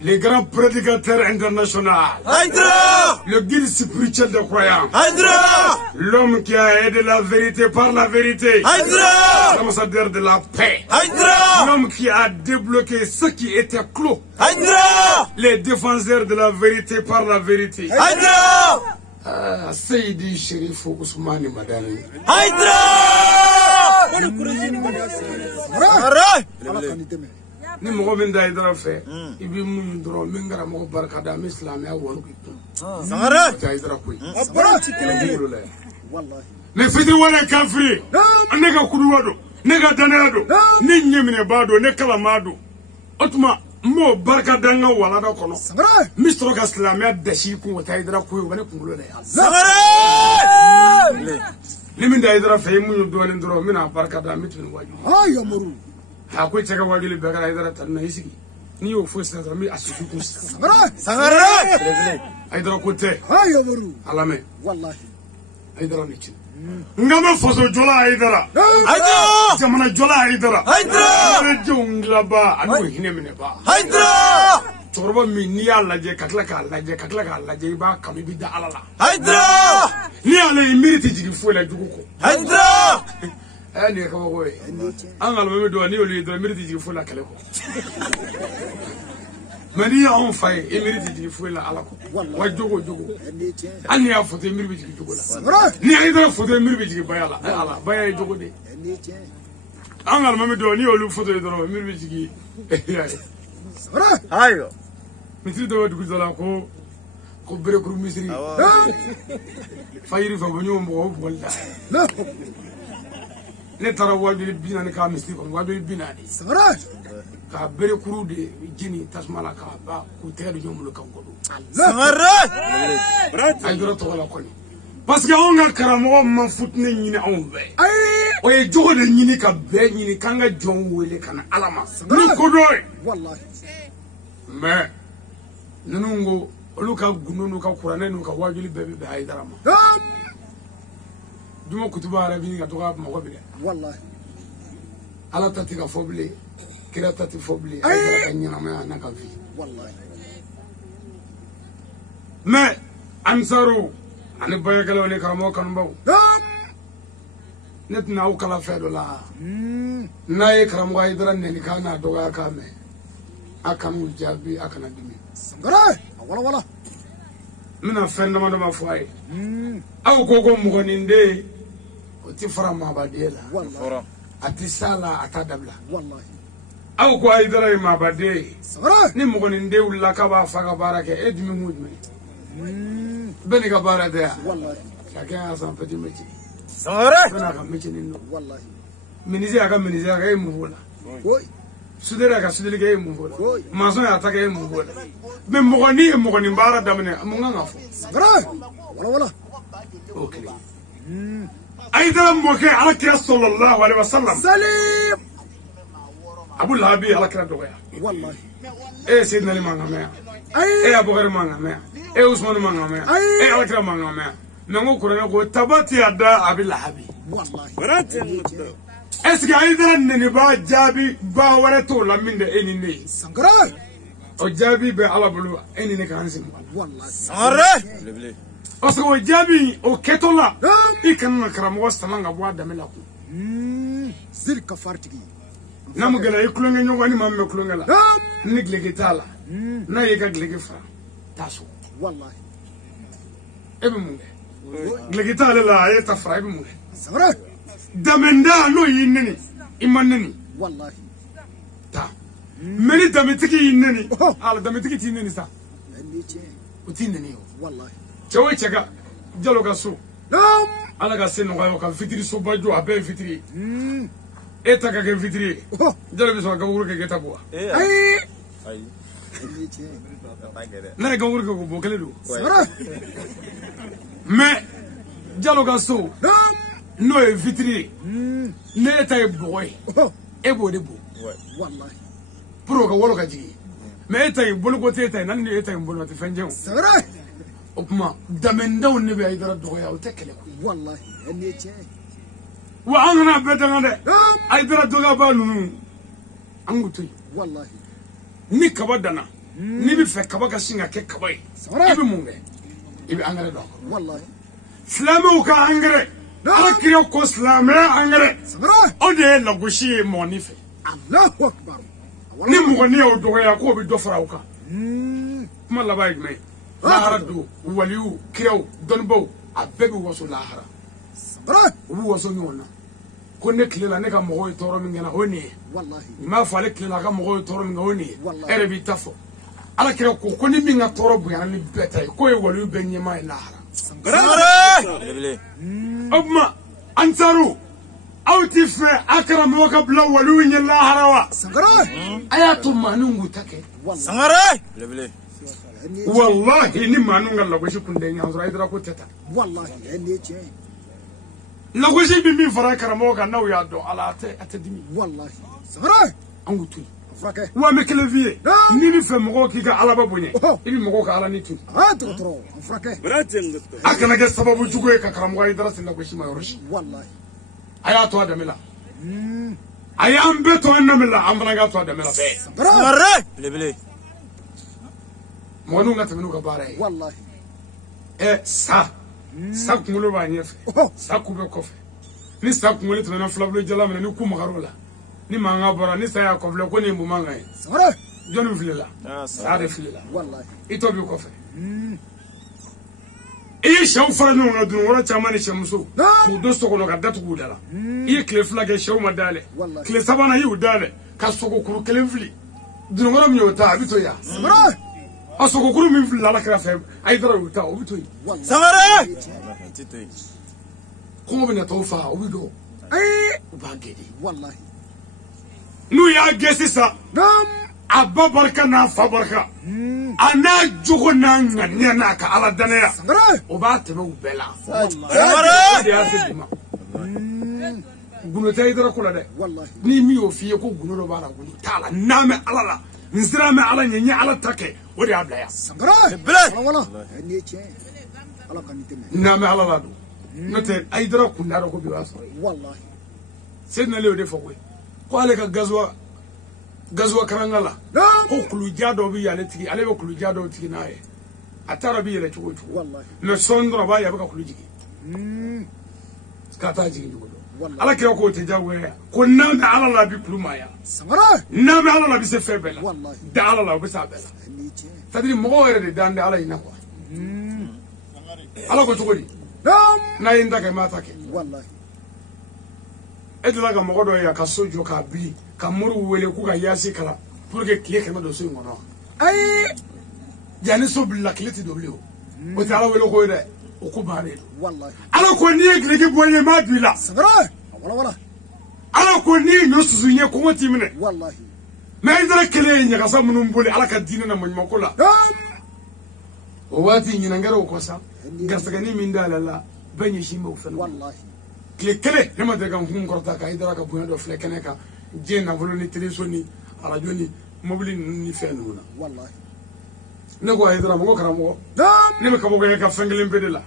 les grands prédicateurs internationaux, le guide spirituel des croyants, l'homme qui a aidé la vérité par la vérité, l'ambassadeur de la paix, l'homme qui a débloqué ce qui était clos, les défenseurs de la vérité par la vérité. Seydi Chérif Ousmane Madani. Ni mɔgɔ min da Haidara fɛ i bɛ mun dɔrɔn min kɛra mɔgɔ barika da an bɛ silamɛya wari k'i kun o tɛ Haidara ko ye mais fitiri wɛrɛ kafiri ne ka kuduwa don ne ka danaya don ne ɲɛminɛbaa don ne kalamaa don o tuma mo barka danga wala da kono Sangare. mistro ka islamia dashi ku wata idra ku wani kungulo ne Sangare. limin da idra fa yimu do len dro mina barka da mitin waju Ay amuru. ha ko cega waju li bagara idra tan na isigi ni o fo sa mi asuku ku Sangare. Sangare. idra ko te Ay amuru. alame Wallahi. idra ni chin ngame foso jola idra Haydra. jamana jola idra Haydra. jongla ba anu hine mine ba Haydra. Torba mi ni ala je kakla ka laje ba kami bi da alala Haydra. ni ala imiriti jigi fo la jugu ko Haydra. ni ka ko e an ala me do ni oli do imiriti jigi fo la kale ko mani on fay imiriti jigi fo la ala ko wa jogo Endiche. an ya foto imiriti jigi jogo la Sangare. ni ay do foto imiriti jigi bayala ala bayay jogo de Endiche. an ala me do ni oli foto do imiriti jigi Sangare. Hayo. mitri do dugu zola ko bere kuru misri fayiri fa bonyo mo bolda La. ne tara wajuli binani ka misri ko wajuli binani Sangare. ka bere kuru de jini tasmala ka ba ku tedu nyomul ka godo Sangare. ay doro to wala ko ni parce que on ga karamo ma futne nyini on be Ay. o ye jogo de nyini ka be nyini kanga jon wele kana alama ni ko doy Wallahi. mais nunungo oluka gununu ka kurane nu ka wajuli bebe be ay darama duma kutuba arabi ka to ka ma ko be Wallahi. ala tati ka foble kira tati foble ay ka nyina ma na ka vi Wallahi. mais ansaru ani bayakalo ne karamo kan baw net na u kala fedo la na ye karamo ay dara ne ni kana do ga ka me akanu jabi akana dimi Sangare. Wala. mina fenda ma fo ay aw ko mo goninde o ti fara ma ba de la Wallahi. ati sala ata dabla Wallahi. aw ko ay dara ma ba de Sangare. ni mo goninde ulla ka ba fa ka barake e dimi mujme beni ka bara de Wallahi. chacun a son petit métier Sangare. bena ka métier ni no Wallahi. ministre aka ministre aka e mu vola Oi. sudere aka sudere ke e mu vola Oi. maçon ya ta ke e mu vola mais mo ni bara damne mo nga fo Sangare. Wala. okay ايضا موكي على كرا صلى الله عليه وسلم Salim. ابو لهبي على كرا دويا Wallahi. ايه سيدنا لي مانغا Ay. ايه ابو بكر مانغا ايه عثمان مانغا ايه على كرا مانغا نغو كورنا كو تبات يدا ابي لهبي Wallahi. اسكي ايضا نني با جابي با ورتو لمين ده اني ني Sangare. o jaabi be ala bulu eni ne kan sin Wallahi. Sangare. parce que o jaabi o ketola i kan na karamo samanga bo adame la ku Zirka fartigi. namu gela i kulonge nyongo ni mamme kulonge la ni glege tala na ye ka glege fa taso Wallahi. ebe munge glege tala la ye ta fra ebe munge Sangare. damenda no yinni imanni Wallahi. ta meni damitiki yinni ala damitiki tinni sa Endiche. utinni yo Wallahi. chewe chega jalo ga so Nam. ala ga senu ga ka fitiri so bajo abe fitiri eta ka ke fitiri jalo bi so ga wuro ke geta bo Ay. Ay. Endiche. na ga wuro ko bo kele do Sangare. mais jalo ga so Nam. no e fitiri ne eta e boy e bo de bo Wallahi. pro ga wolo ga jigi mais eta e bolo ko teta nan ne eta e bolo te fenjew Sangare. o kuma damendaw ne be ay dara do ya o te kele ko Wallahi. Endiche. wa an na be danga de ay dara do ga ba nunu an gutu Wallahi. ni kaba dana ni bi fe kaba ka singa ke kaba yi Sangare. ibi munge ibi angare do Wallahi. islamu ka angare ala kire ko islamu angare Sangare. o de la gushi mo ni fe Allahu Akbar. ni mo ni o do ya ko bi do fara o ka kuma la bay me lahara do waliyu kirew donbo abebe waso lahara Sangare. ubu waso nyona ko ne kilela ne ka mo hoy toro min gena honi Wallahi. ma fale kilela ka mo hoy toro min honi Wallahi. ere bi tafo ala kire ko ni min ga toro bu yana ni betay ko e waliyu ben nyema lahara Sangare. Obma ansaru أو تفه أكرم وقبل ولوين الله هروا سنغرا أياتم ما نونغوتك سنغري لبلي والله إني ما نونغ لا وجه كندين هذا رايد راكو تتا والله هني تشي لا وجه بمن فرا كرم وقا نو يادو على أتدمي والله سنغرا أنغوتي فرقه ومكلفيه نيني فمغو كيكا على بابوني إني مغو على نيتو تقطرو فرقه أكنا جس سبب جوجو كرم وقا يدرس إنك وشي ما يورش والله أياتو هذا ملا أيام بيتو إنه ملا أمبنا قاتو هذا ملا سنغري لبلي مونونغا تمنوغا باري والله سا كمولو بانيف سا كوبي كوفي ni sa kumuli tuna flablo jala mena ni kuma garola ni manga bora ni sa ya kofle ko ni mbumanga yi sare jonu filela sa de filela wallahi ito bi kofe e shaw fara no ngadu wora chama ni shamsu ku do soko no gadatu gudala e kle flage shaw madale kle sabana yi udale ka soko kuru kle fli dun ngora mi yota abito ya sare asoko kuru mi fli la kra fe ay dara uta obito yi سنغري ko bina tofa obido اي ubagedi والله nu ya gesi sa نعم abba barka na fa barka ana jogo na nganya na ka ala danaya سنغرا o ba tebe u bela سنغري ya se dima guno tay dara kula de والله ni mi o fiye ko guno do bala guno tala name ala la nsira me ala nyanya ala take o de abla ya سنغرا لبلي والله هني تشي على قنيتنا name ala la do note ay dara kunda do ko bi waso والله sedna le o de fo ko ale ka gazwa karangala نعم ko kulu jado bi yale tigi ale be kulu jado tigi nae atara bi yele chugo والله me sondro ba ya be ka kulu jigi skata jigi dugo والله ala kira ko te jawe ko nam da ala la bi kulu maya سنغرا nam ala la bi se febela والله da ala la bi sa bela هني تشي tadri mo were de dande ala ina ko ala ko chugo di نعم na yinda ke mata ke والله edla ga mo do ya ka sojo ka bi ka muru wele ku ga yasi kala pour que kile kema do so ngono اي jani so billa kiliti do blio o ta ala wele ko de o ko bare والله ala ko ni egrege boye ma bila سنغرا والله ala ko ni no susu nye ko moti mine والله ma idara kile nya ka samu mbuli ala ka dina na mo kula نعم o wati nyina ngaro ko sa gasaga ni min dala la banye shi mo fen والله kile ne ma daga hun korta ka idara ka buya do fle kene ka je na volo ni telesoni ala joni mobili ni fenuna والله ne ko idara mo karamo نعم ne be ka mo ka fengelin bedela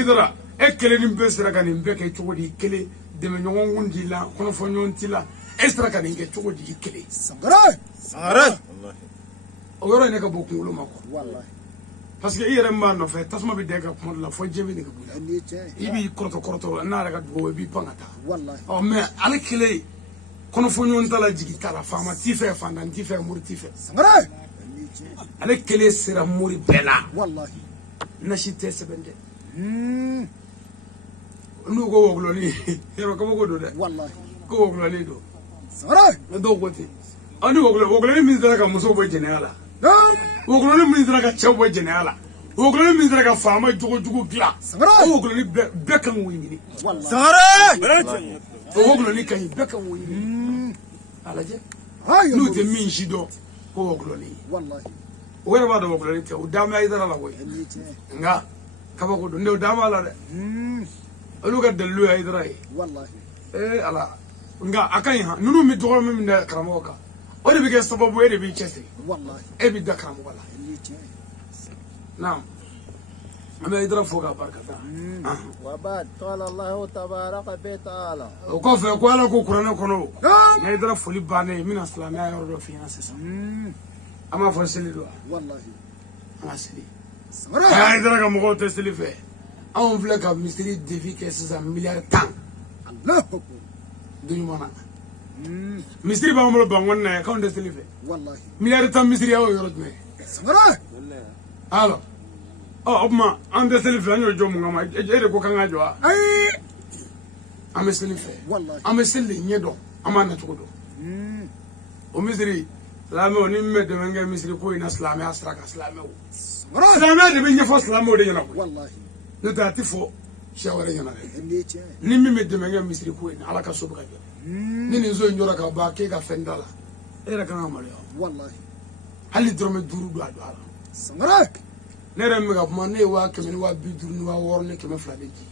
idara e kele ni besira ka ni mbeke chugodi kele de me nyon wundi la kono fo nyon tila extra ka ni ke chugodi kele سنغرا سنغري o yoro ne ka bokungulo mako والله parce que iyere mba no fe tasuma bi de ka kuma la fo jebi ne ka bula هني تشي ibi korto na daga do bi pangata والله o me ale kele kono fo nyon tala jigi tala fama ti fe fandan ti fe muri ti fe سنغرا هني تشي ale kele sera muri bela والله na shi te sebende nu go woglo ni yero ko go do de والله ko woglo ni do سنغرا do gote ani woglo ni mi dara ka muso boy generala نعم woglo ni mi dara ka chew boy generala woglo ni mi dara ka fama jugo gla سنغرا woglo ni bekan wini والله سنغري woglo ni kan bekan wini alaje هاي nu te min shido ko woglo ni والله wera ba do woglo ni te udama ay dara la boy هني تشي nga kaba ko do ne udama la de alu ga delu ay dara والله ala nga akan ha nunu mi do mi na karamoka o de bi ke sababu e de bi chese والله e bi da karamoka la هني تشي نعم أما يدرى فوق بركة وبعد قال الله تبارك وتعالى وكيف يقول لك كورونا كونو ما يدرى فولي باني من أسلام يا يورو في ناس أما فصلي دوا والله أما سلي سنغرا يا يدرى كم قوة تسلي فيه أم فلك مستري دفي كيسة مليار تان الله أكبر دنيا مانا مستري بعمر بعمرنا كم تسلي فيه والله مليار تان مستري أو يورد مي سنغرا هلا أبما أنت تسلي فيه أنا جو مغامة إيه كوكان أجوا أي أما سلي فيه والله أما سلي نيدو أما نتقولو ومصري سلامي ونيمة دمنجة مصري كوي نسلامي أسرع كسلامي سنغرا سلامي ده بيجي فوق سلامي وده ينام والله نتاتي فوق shawara yana ni mi me demenge misiri ko ni ala ka so ba ga ni ni zo njora ka ba ke ka fendala era kana mariya wallahi hali drome duru do ala sangara ne re mi ga kuma ne wa ke mi wa bi duru ni wa wor ne ke me flade ji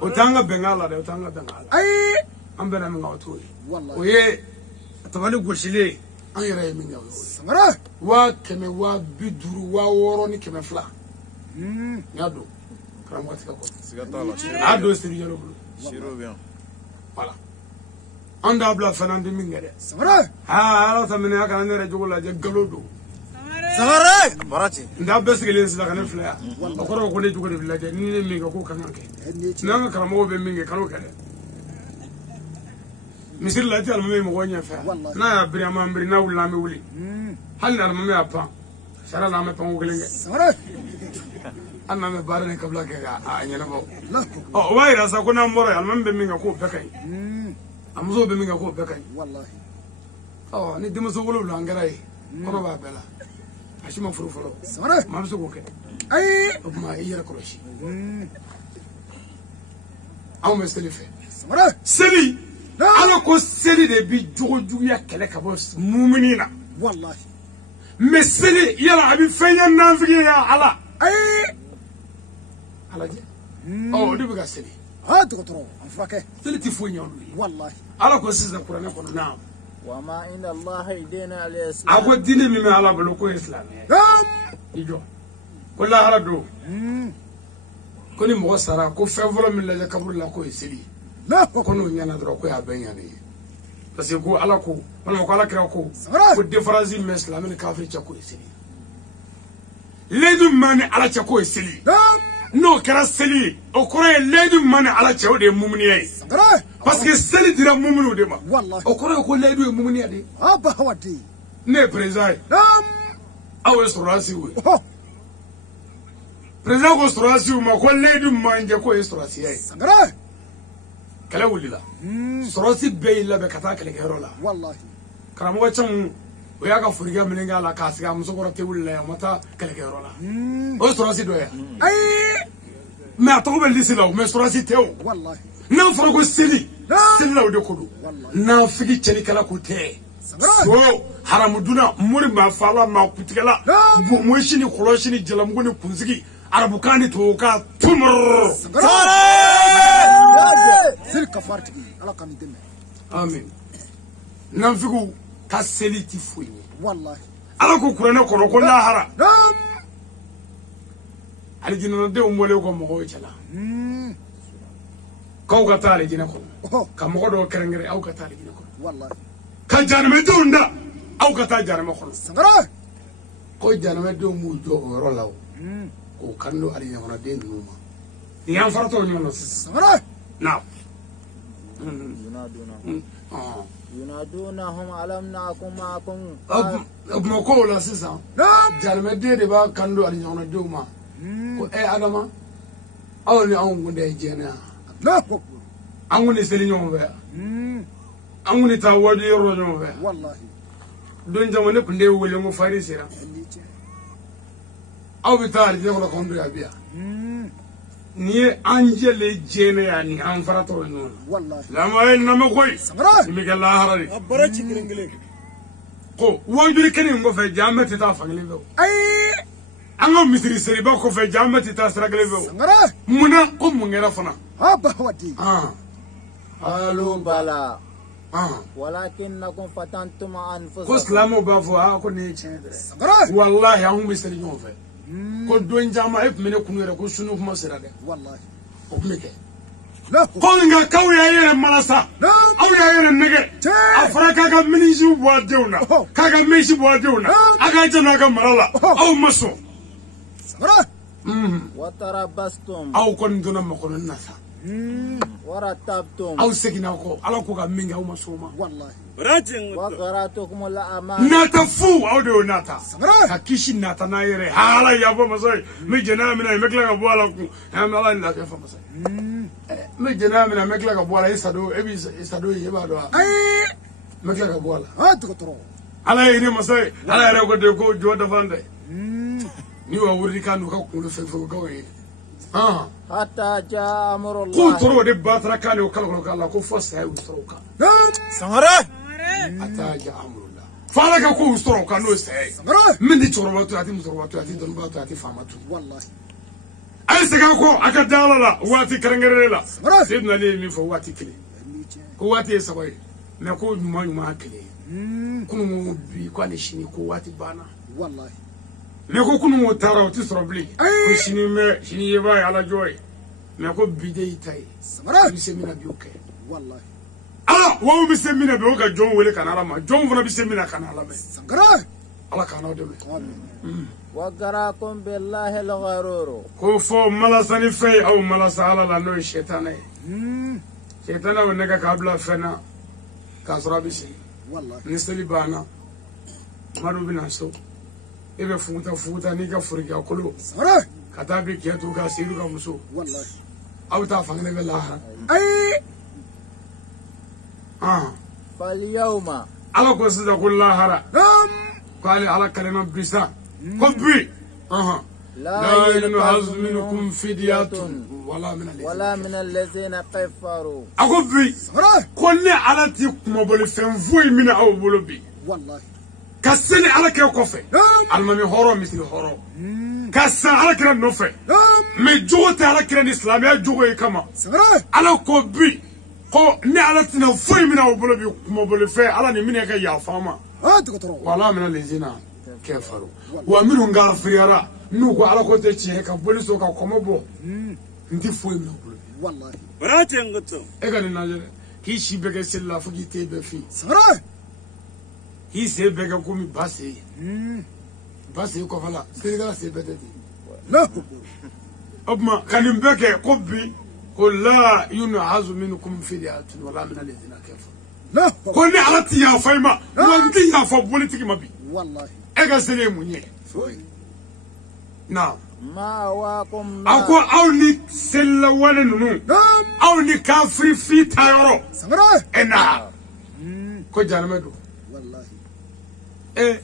o tanga bengala de o tanga bengala ai ambena mi ga to wallahi oye tabali goshile an yere mi ga sangara wa ke me wa bi duru wa woro ni ke me fla nyado kram ka ko Sigatala. ado siri yoro Shiro bien. voilà anda bla fanande mi ngere sangara ala tamene aka nere jogola je galodo Samare! Barachi. nda besgele sila kana fla akoro ko ne jogo de village ni ne mi ga ko kan ke nanga karamo be mi nge kalo kale misir la ti almame mo gonya fa na ya brima mbri na wula me wuli hal na almame apa sara na me pango gelenge sangara anna me bare ne kabla ke ga anyana bo la o waira sa ko na moro almame be mi ga ko bekai amzo be mi ga ko bekai wallahi oh ni dimo so wulu langara yi kono ba bela ashima furu furu sangara ma so ko ke ai ma yira koroshi aw me selife sangara seli ala ko seli de bi jogo juguya kele ka bo mu'minina wallahi mais seli yala abi fenya nafigi ya ala ai ala je oh de bi ga seli ha doktor afake seli ti fo nyawu wallahi ala ko sisa qur'an ko na وما عند الله دين الإسلام ako dine mi me ala bolo ko islam ijo ko la hala do ko ni mo sara ko fe volo mi la kabur la ko seli la ko no nyana dro ko ya benya ni parce que ko ala ko wala ko ala kira ko sangara ko difference mi islam ni kafir cha ko seli ledu mani ala cha ko seli no kara seli o ko ledu mani ala cha o de mumni ay sangara parce que seli dira mumnu de ma wallahi o ko ledu e mumni ade aba hawadi ne président awe sorasi we oh président ko sorasi ma ko ledu manje ko e sorasi ay sangara kala wulila sorasi be illa be kata kala ke rola wallahi karamo chan o ya ka furiga mininga la ka siga muso ko te wulila mata kala ke rola o sorasi do ya ai mais ato be lisila mais sorasi teo wallahi na fara ko sili sila o de ko do na figi cheli kala ko te so haramuduna muri ma fala ma kutikala mo shini kholo shini jalamugo ni kunzigi arabukani to ka tumur sel kafartigi ala kan demme amin nan figu ka seli ti fuyi wallahi ala ko kurana ko lahara ali jinna de umole ko mo chala ko ka tale jinna ko ka mo do kerengere au ka tale jinna ko wallahi ka janame dunda au ka ta janame ko sangara ko janame do mu do ro law ko kando ali nyama de numa yan farato nyono sangara now ينادونهم ألم نكن معكم mo ko la sisan janame de ba kando ali nyama de ma ko e adama aw ni an gunde jena la an gunde seli nyoma be an gunde ta wadi yoro nyoma be wallahi don jamane kunde wole mo fari sira aw bitar je ko kondo ya biya ni angele jena ya ni an farato non wallahi la ma en na ma koy sangara mi ga la harari Barachi kirengele. ko wajuri kene ngo fe jamati ta fangile be ai anga misiri seri ba ko fe jamati ta sragale be sangara muna ko mungera fana aba hawadi قالوا بلى ah ولكنكم فتنتم ko أنفسكم islamu ba fo ha ko ne chen sangara wallahi an misiri ngo fe ko don jama e mene kunu re ko sunu kuma sira de wallahi o meke la ko nga kawya yere malasa aw ya yere nege afra kaga miniji wa deuna kaga meshi wa deuna aga jana ga marala aw maso sangara وتربصتم aw kon duna makon nasa ورتبتم aw segina ko ala ko ga minga aw maso ma wallahi Barachi. وغرتكم الأمان nata fu aw de nata sangara ka kishi nata na yere hala ya bo masai mi jana mina mekla ga boala ku am ala la ka fa masai mi jana mina mekla ga boala isado ebi isado yeba do ai mekla ga boala ha doktor ala yene masai ala yere ko de ko joda fande ni wa wuri kanu ka kulu fe fe ko حتى جاء أمر الله. قلت رو دي باترا كان يوكلك الله كفص هاي وستروكا. سمرة. حتى جاء أمر الله. فالك كو وستروكا نو استهي. من دي تشرباتو هاتي مستروباتو هاتي دنباتو هاتي فاماتو. والله. أي سكاكو أكدالا لا واتي كرنجرلا. سيدنا لي مي فواتي كلي. كواتي سباي. نكو ما كلي. كنو بي كواني شيني كواتي بانا. والله. نكو كنو تارا وتسربلي. كشيني ما شيني يباي على جوي. نكو بدي تاي. بيسمينا بيوكي. والله. وهو بيسمينا بيوكا جون ولي كان على ما جون فنا بيسمينا كان على ما. سنقرأ. الله كان أودمي. وقراكم بالله الغرور. كوفو ملاسني في أو ملاس على لانو الشيطان. شيطان ونكا قبل فنا كاسرابيسي. والله. نستلي بانا. مارو بناسو. إذا فوتا نيكا فريقا كلو. سنقرأ. كتابي كياتو كاسيرو كمسو. والله. أو تافعنا بالله. أي. فاليوم. على قصة كل الله هرا. قال على كلمة بيسا. قبي. لا ينهز منكم فدية ولا من الذين كفروا. أقبي. كل على تيك مبلي فنفوي من أو بلوبي. والله. كسني على كيو كوفي. المامي هورو مثل هورو. كسن على كلا نوفي. مجوت على كلا إسلامي جوه كما. على قبي. ko ne ala tina foi mina obolo bi mo bolo fe ala ni mine ka ya fama wala mina lezina kefaru wa minu nga friara nu ko ala ko te chi ka poliso ka komo bo ndi foi mina obolo wallahi barate ngoto e ga ni najere ki shi bege sella fugi te be fi sara hi se bege ko mi basi ko fala se ga se bete no obma kanim bege ko bi قل لا ينعز منكم فدية ولا من الذين كفروا. لا. قل على يا فايما وانتي يا فبوليتك ما بي. والله. اجا سليموني. نعم. ما واكم. أكو أولي سلوان نو. أولي كافري في تايرو. سمرة. نعم. كو جانمدو. والله. إيه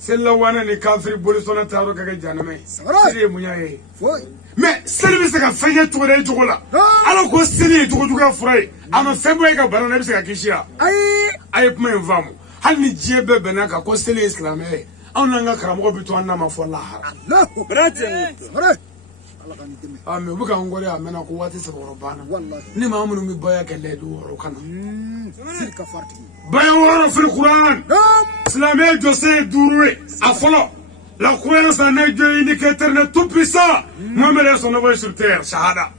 سلوان ني كافري بوليسونا تايرو كاجا جانمي. سمرة. سليموني. فوي. Mais celle qui a fait tout le jour là, alors que c'est lui tout le frère, à ma femme qui a banane bis ka kishia. Aïe pour m'invamo. Hali diebe benaka ko c'est l'islam eh. On a nga karamo bitu anna ma fo la. La. barate sara. Allah kan dimi. Me buka ngore amena ko wati se borobana. Wallahi. Ni ma amunu mi baya kele du woro kana. Silka farti. Baya woro fil Qur'an. Islam e jose durwe afolo. La croyance en un Dieu unique éternel tout puissant. Mohamed est son envoyé sur terre, Shahada.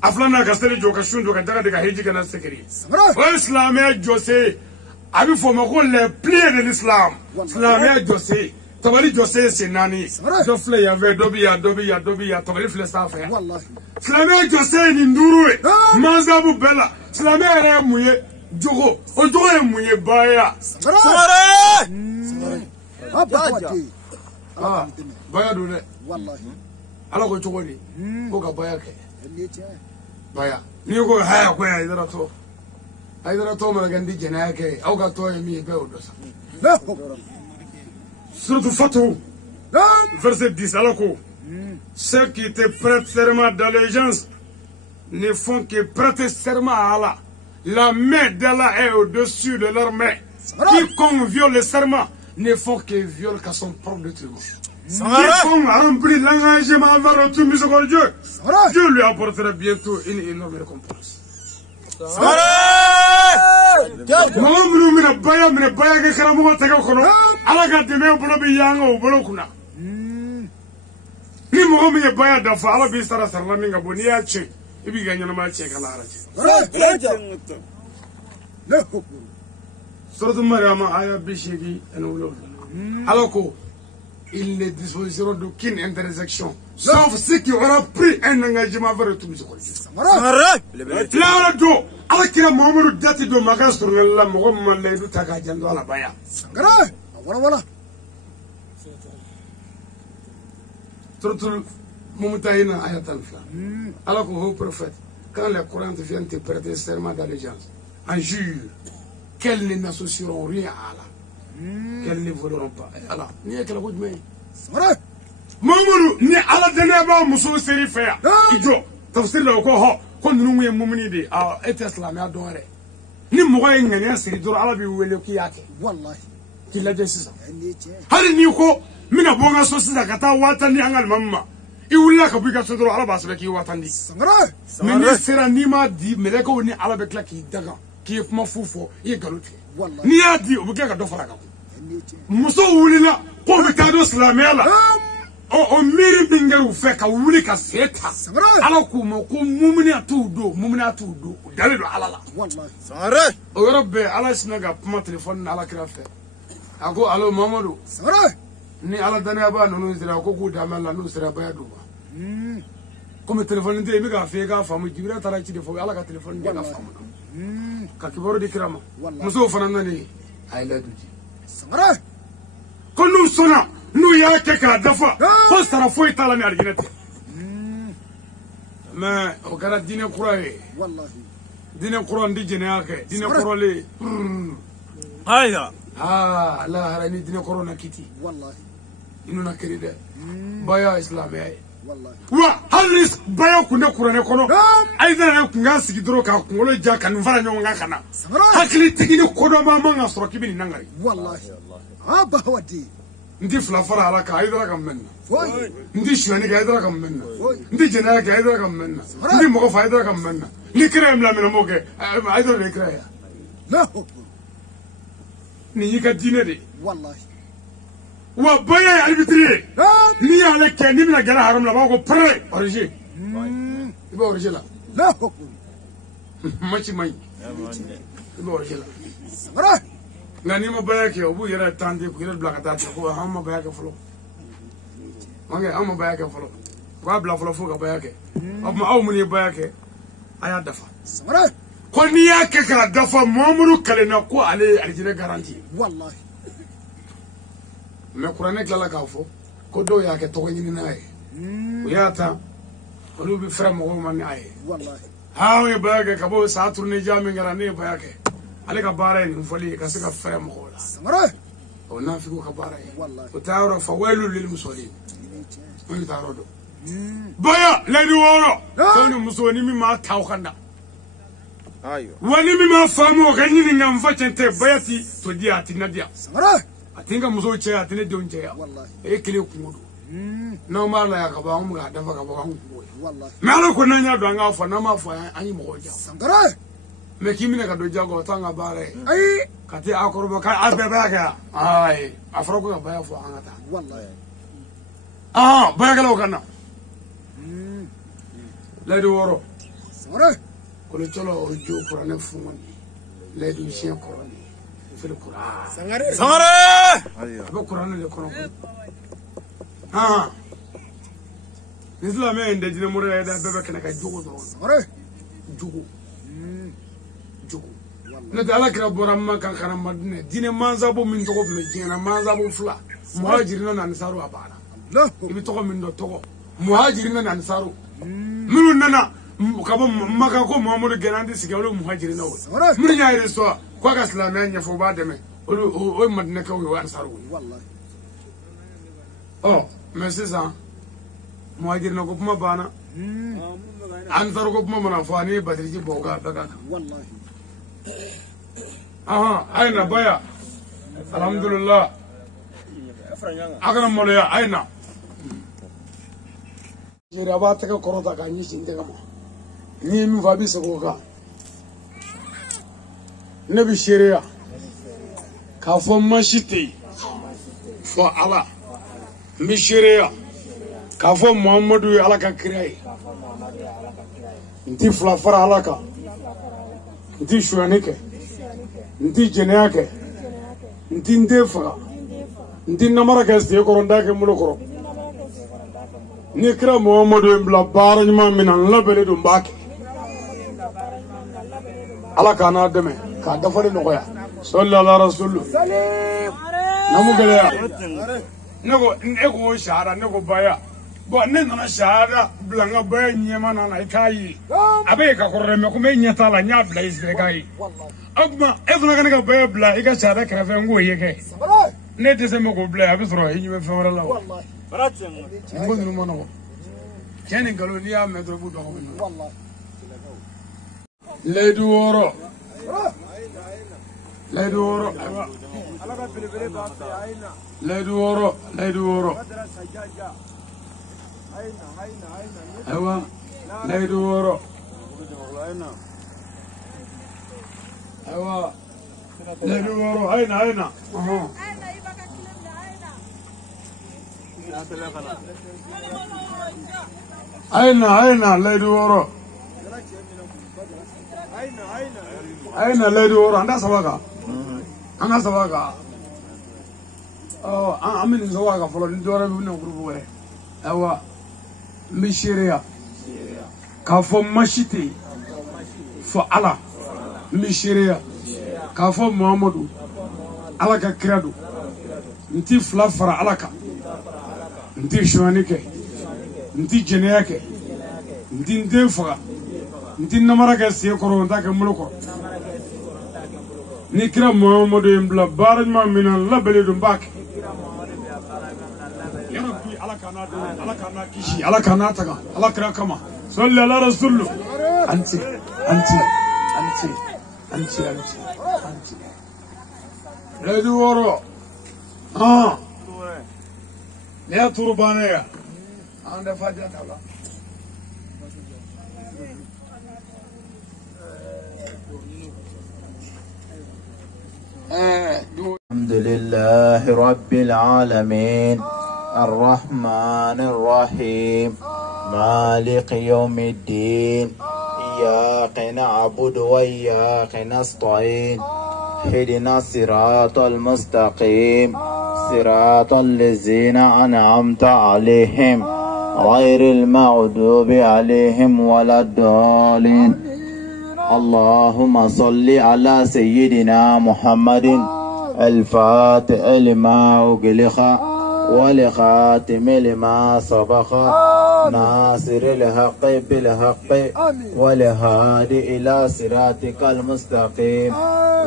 Aflana Kasteli Joka Shundo Kantaka de Kahiji Kana Sekeri. L'islam est José. Abi Fomako les pliés de l'islam. L'islam est José. Tabali José c'est Nani. Jofle Yave, Dobia, Tabali Flesta fait. L'islam est José Nindouroué. Manzabu Bella. L'islam est Mouye. Djogo. Ojogo est Mouye Baya. Samara. Baya dole. Wallahi. Ala ko chogodi. Ko ka baya ke. Baya. Ni ko haya ko ya idara to. Idara to mara gandi jena ke. Au ka to mi be odosa. Surtout Fatou. Verset 10 ala ko. Ceux qui te prêtent serment d'allégeance ne font que prêter serment à Allah. La main d'Allah est au-dessus de leur main. Quiconque viole le serment ne font que violer qu'à son propre détriment. Quiconque a rempli l'engagement envers le tout miséricordieux, Dieu lui apportera bientôt une énorme récompense. Maman mina baya ke karamu ta ko kono ala ga deme bolo bi yanga bolo kuna ni mo mi baya da fa ala bi sara sarla mi nga boni ya che ibi ga nyana ma che kala ara che Surtout Mariam aya bishigi enoulo alors il ne disposeront d'aucune intersection sauf ceux qui auront pris un engagement vers tout miséricordieux. Là do ala kira Muhammadu dati do magas la mo mo le du taka jando ala baya. Voilà. Surtout Mumtahina ayat al-Fla. Alors que le prophète, quand les Corans viennent te prêter serment d'allégeance, en jure qu'elles n'associeront rien à Allah, qu'elles ne voleront pas. Allah, ni avec la route mais. Mamoudou, ni Allah ala dene ba muso seri fe ya ijo tafsir la ko ho ko nunu ye mumini de et islamia donre ni mo ga ngene seri dor ala bi wele ki yake wallahi kila je sisa hali ni ko mina bonga so sisa kata watani angal mamma I wulla ka buka so dor ala ba sabe ki watandi sangare min sera ni ma di meleko ni ala be kla ki daga ki kuma fufo ye galuti ni ya di obuke ka do fara ka muso wulina ko be ka do islamia la o miri bingeru fe ka wuli ka seta ala ku mo ko mumini atudo dale do ala la wallahi sangare o rabbe ala sinaga kuma telephone ala kira fe ako alo mamadou sangare ni ala dana ba nonu sira ko ku da mala no sira ba ya do ba comme telephone de mi ga fe ga famu jibira tara ci de fo ala ka telephone de ga famu ka kiboro de kirama muso fanana ni ay la duji sangare ko nu sona nu ya ke ka dafa ko sara fo itala ni arginete ma o gara dine kuraye wallahi dine kuran di jene yake dine korole haya la harani dine korona kiti wallahi inu na kiride baya islamiyya wallahi wa halis baya kunde kurane kono aidha na kunga sigidro ka kungolo ja kan fara nyonga kana hakili tigini kodo ma manga soro kibini nangari wallahi aba wadi ndi flafara ala ka aidha ka menna foy ndi shwani ka aidha ka menna ndi jena ka aidha ka menna ndi mogo fa aidha ka menna likra mla mena moge aidha likra ya la ni yika dine de wallahi wa baya albitri ni ala ke ni mina gara haram la ba ko pre origine ibo origine la machi mai ibo origine sangare ngani ma baya ke obu yera tande ko yera blakata ko ha ma baya ke folo mangi amma baya ke folo wa bla folo fo ka baya ke amma aw muni baya ke aya dafa sangare ko ni ya ke kala dafa mamuru kale na ko ale aljine garanti wallahi me kurane kala ka fo ko do ya ke to nyini na ay ya ta ko lu bi fra mo man ay wallahi ha we baya ke ka bo sa turne jami ngara ne baya ke ale ka bara ni foli ka sika fra mo la sangare o na fi ko ka bara wallahi ko taawra fa waylul lil musallin on taarodo baya ladi woro so ni musoni mi ma taw kanda ayo wani mi ma famu ka nyini ngam fa tente bayati to dia tinadia sangare atinga muso che atine donje ya wallahi e kile kumudu na mala ya ka ba mu ga dafa ka ba mu ko wallahi mala ko nanya do nga fa na ma fa anyi mo ja sangare me kimine ka do jago tanga bare ai kati akoroba ka abeba ka ai afro ko ba ya fo angata wallahi baya ka lo kana ladi woro sangare ko le tolo o jo qur'an fumani ladi shen qur'an fil qur'an sangare sangare ba qur'an le kono islam e inde dina mure da bebe kana ka jugo do sangare jugo ne dala kira boramma kan kana madine dine manza bo min to ko me jina manza bo fula muhajirina nan saru abana la ibi to ko min do to muhajirina nan saru minu nana kabo maka ko Muhammadu ganandi sigalo muhajirina wo min yaire so ko ga islamiyya nya fo ba deme o madina ka wo ansaru wallahi mais c'est ça muhajirina ko kuma bana ansaru ko kuma mana fo ani badriji boga daga wallahi aina baya alhamdulillah agana moloya aina jira ba ta ka korota ka ni sinde kama ni mi fa bi sako ka nabi sharia ka fo mashite fo ala mi sharia ka fo muhammadu ala ka kirai nti fla fara ala ka nti shuanike nti jeneyake nti ndefa nti namara ka ste ko ronda ke mulo koro ni kira muhammadu ibla bara nyuma minan labele dum bake ala kana deme ka dafale no ya sallallahu alaihi rasul salim namu gele ya nego ego shahada nego baya bo ne nana shahada blanga baya nyema nana kai abe ka korre me ko me nyata la nya bla isbe kai agma efna kana ka baya bla ika shahada ka fe ngo yeke ne te se mo ko bla abi soro hinyi me fe wala la wallahi baratin ngo ni mo no كان قالوا لي يا مدربو دغم والله لا يدوروا لا يدوروا لا يدوروا لا يدوروا ايوه لا يدوروا ايوه لا يدوروا هنا أين لا يدوروا أين لا يدوروا أنا سواقة أمين سواقة فلو ندورا بينهم غروبه أوا مشيريا كافو مشيتي فعلا مشيريا كافو محمدو على كرادو نتي فلافر على كا نتي شوانيكي نتي جنياكي نتي ندفع نتي نمرك سيكورو نتاك ملوكو نكرا محمد يمبلا بارج ما من الله بلدم باك يا ربي على كنا كيشي على كنا تكا على كرا كما صلى على رسول أنت لا دورو يا تربانية عند فاجأة الله الحمد لله رب العالمين الرحمن الرحيم مالك يوم الدين إياك نعبد وإياك نستعين اهدنا الصراط المستقيم صراط الذين أنعمت عليهم غير المغضوب عليهم ولا الضالين اللهم صل على سيدنا محمد الفاتح لما أغلق ولخاتم لما سبق ناصر الحق بالحق والهادي إلى صراطك المستقيم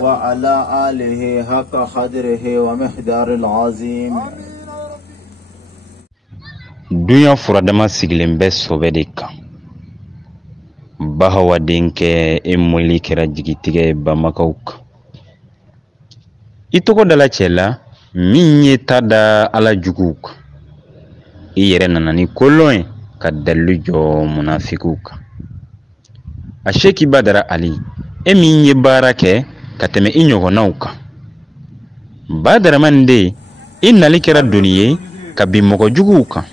وعلى آله حق قدره ومقدار العظيم. Dunya furadama sigilen bɛ sobe de kan. Bahawa denkɛ emoli kɛra jigitigɛ Bamakaw kan. I tɔgɔ dala cɛ la min ye ta da ala juguw kan. I yɛrɛ nana ni kolon ye ka dalilu jɔ munafikiw kan. A Sheki Badara Ali, e min ye baara kɛ ka tɛmɛ i ɲɔgɔnnaw kan. Badara man de i nali kɛra doni ye ka bin mɔgɔ juguw kan.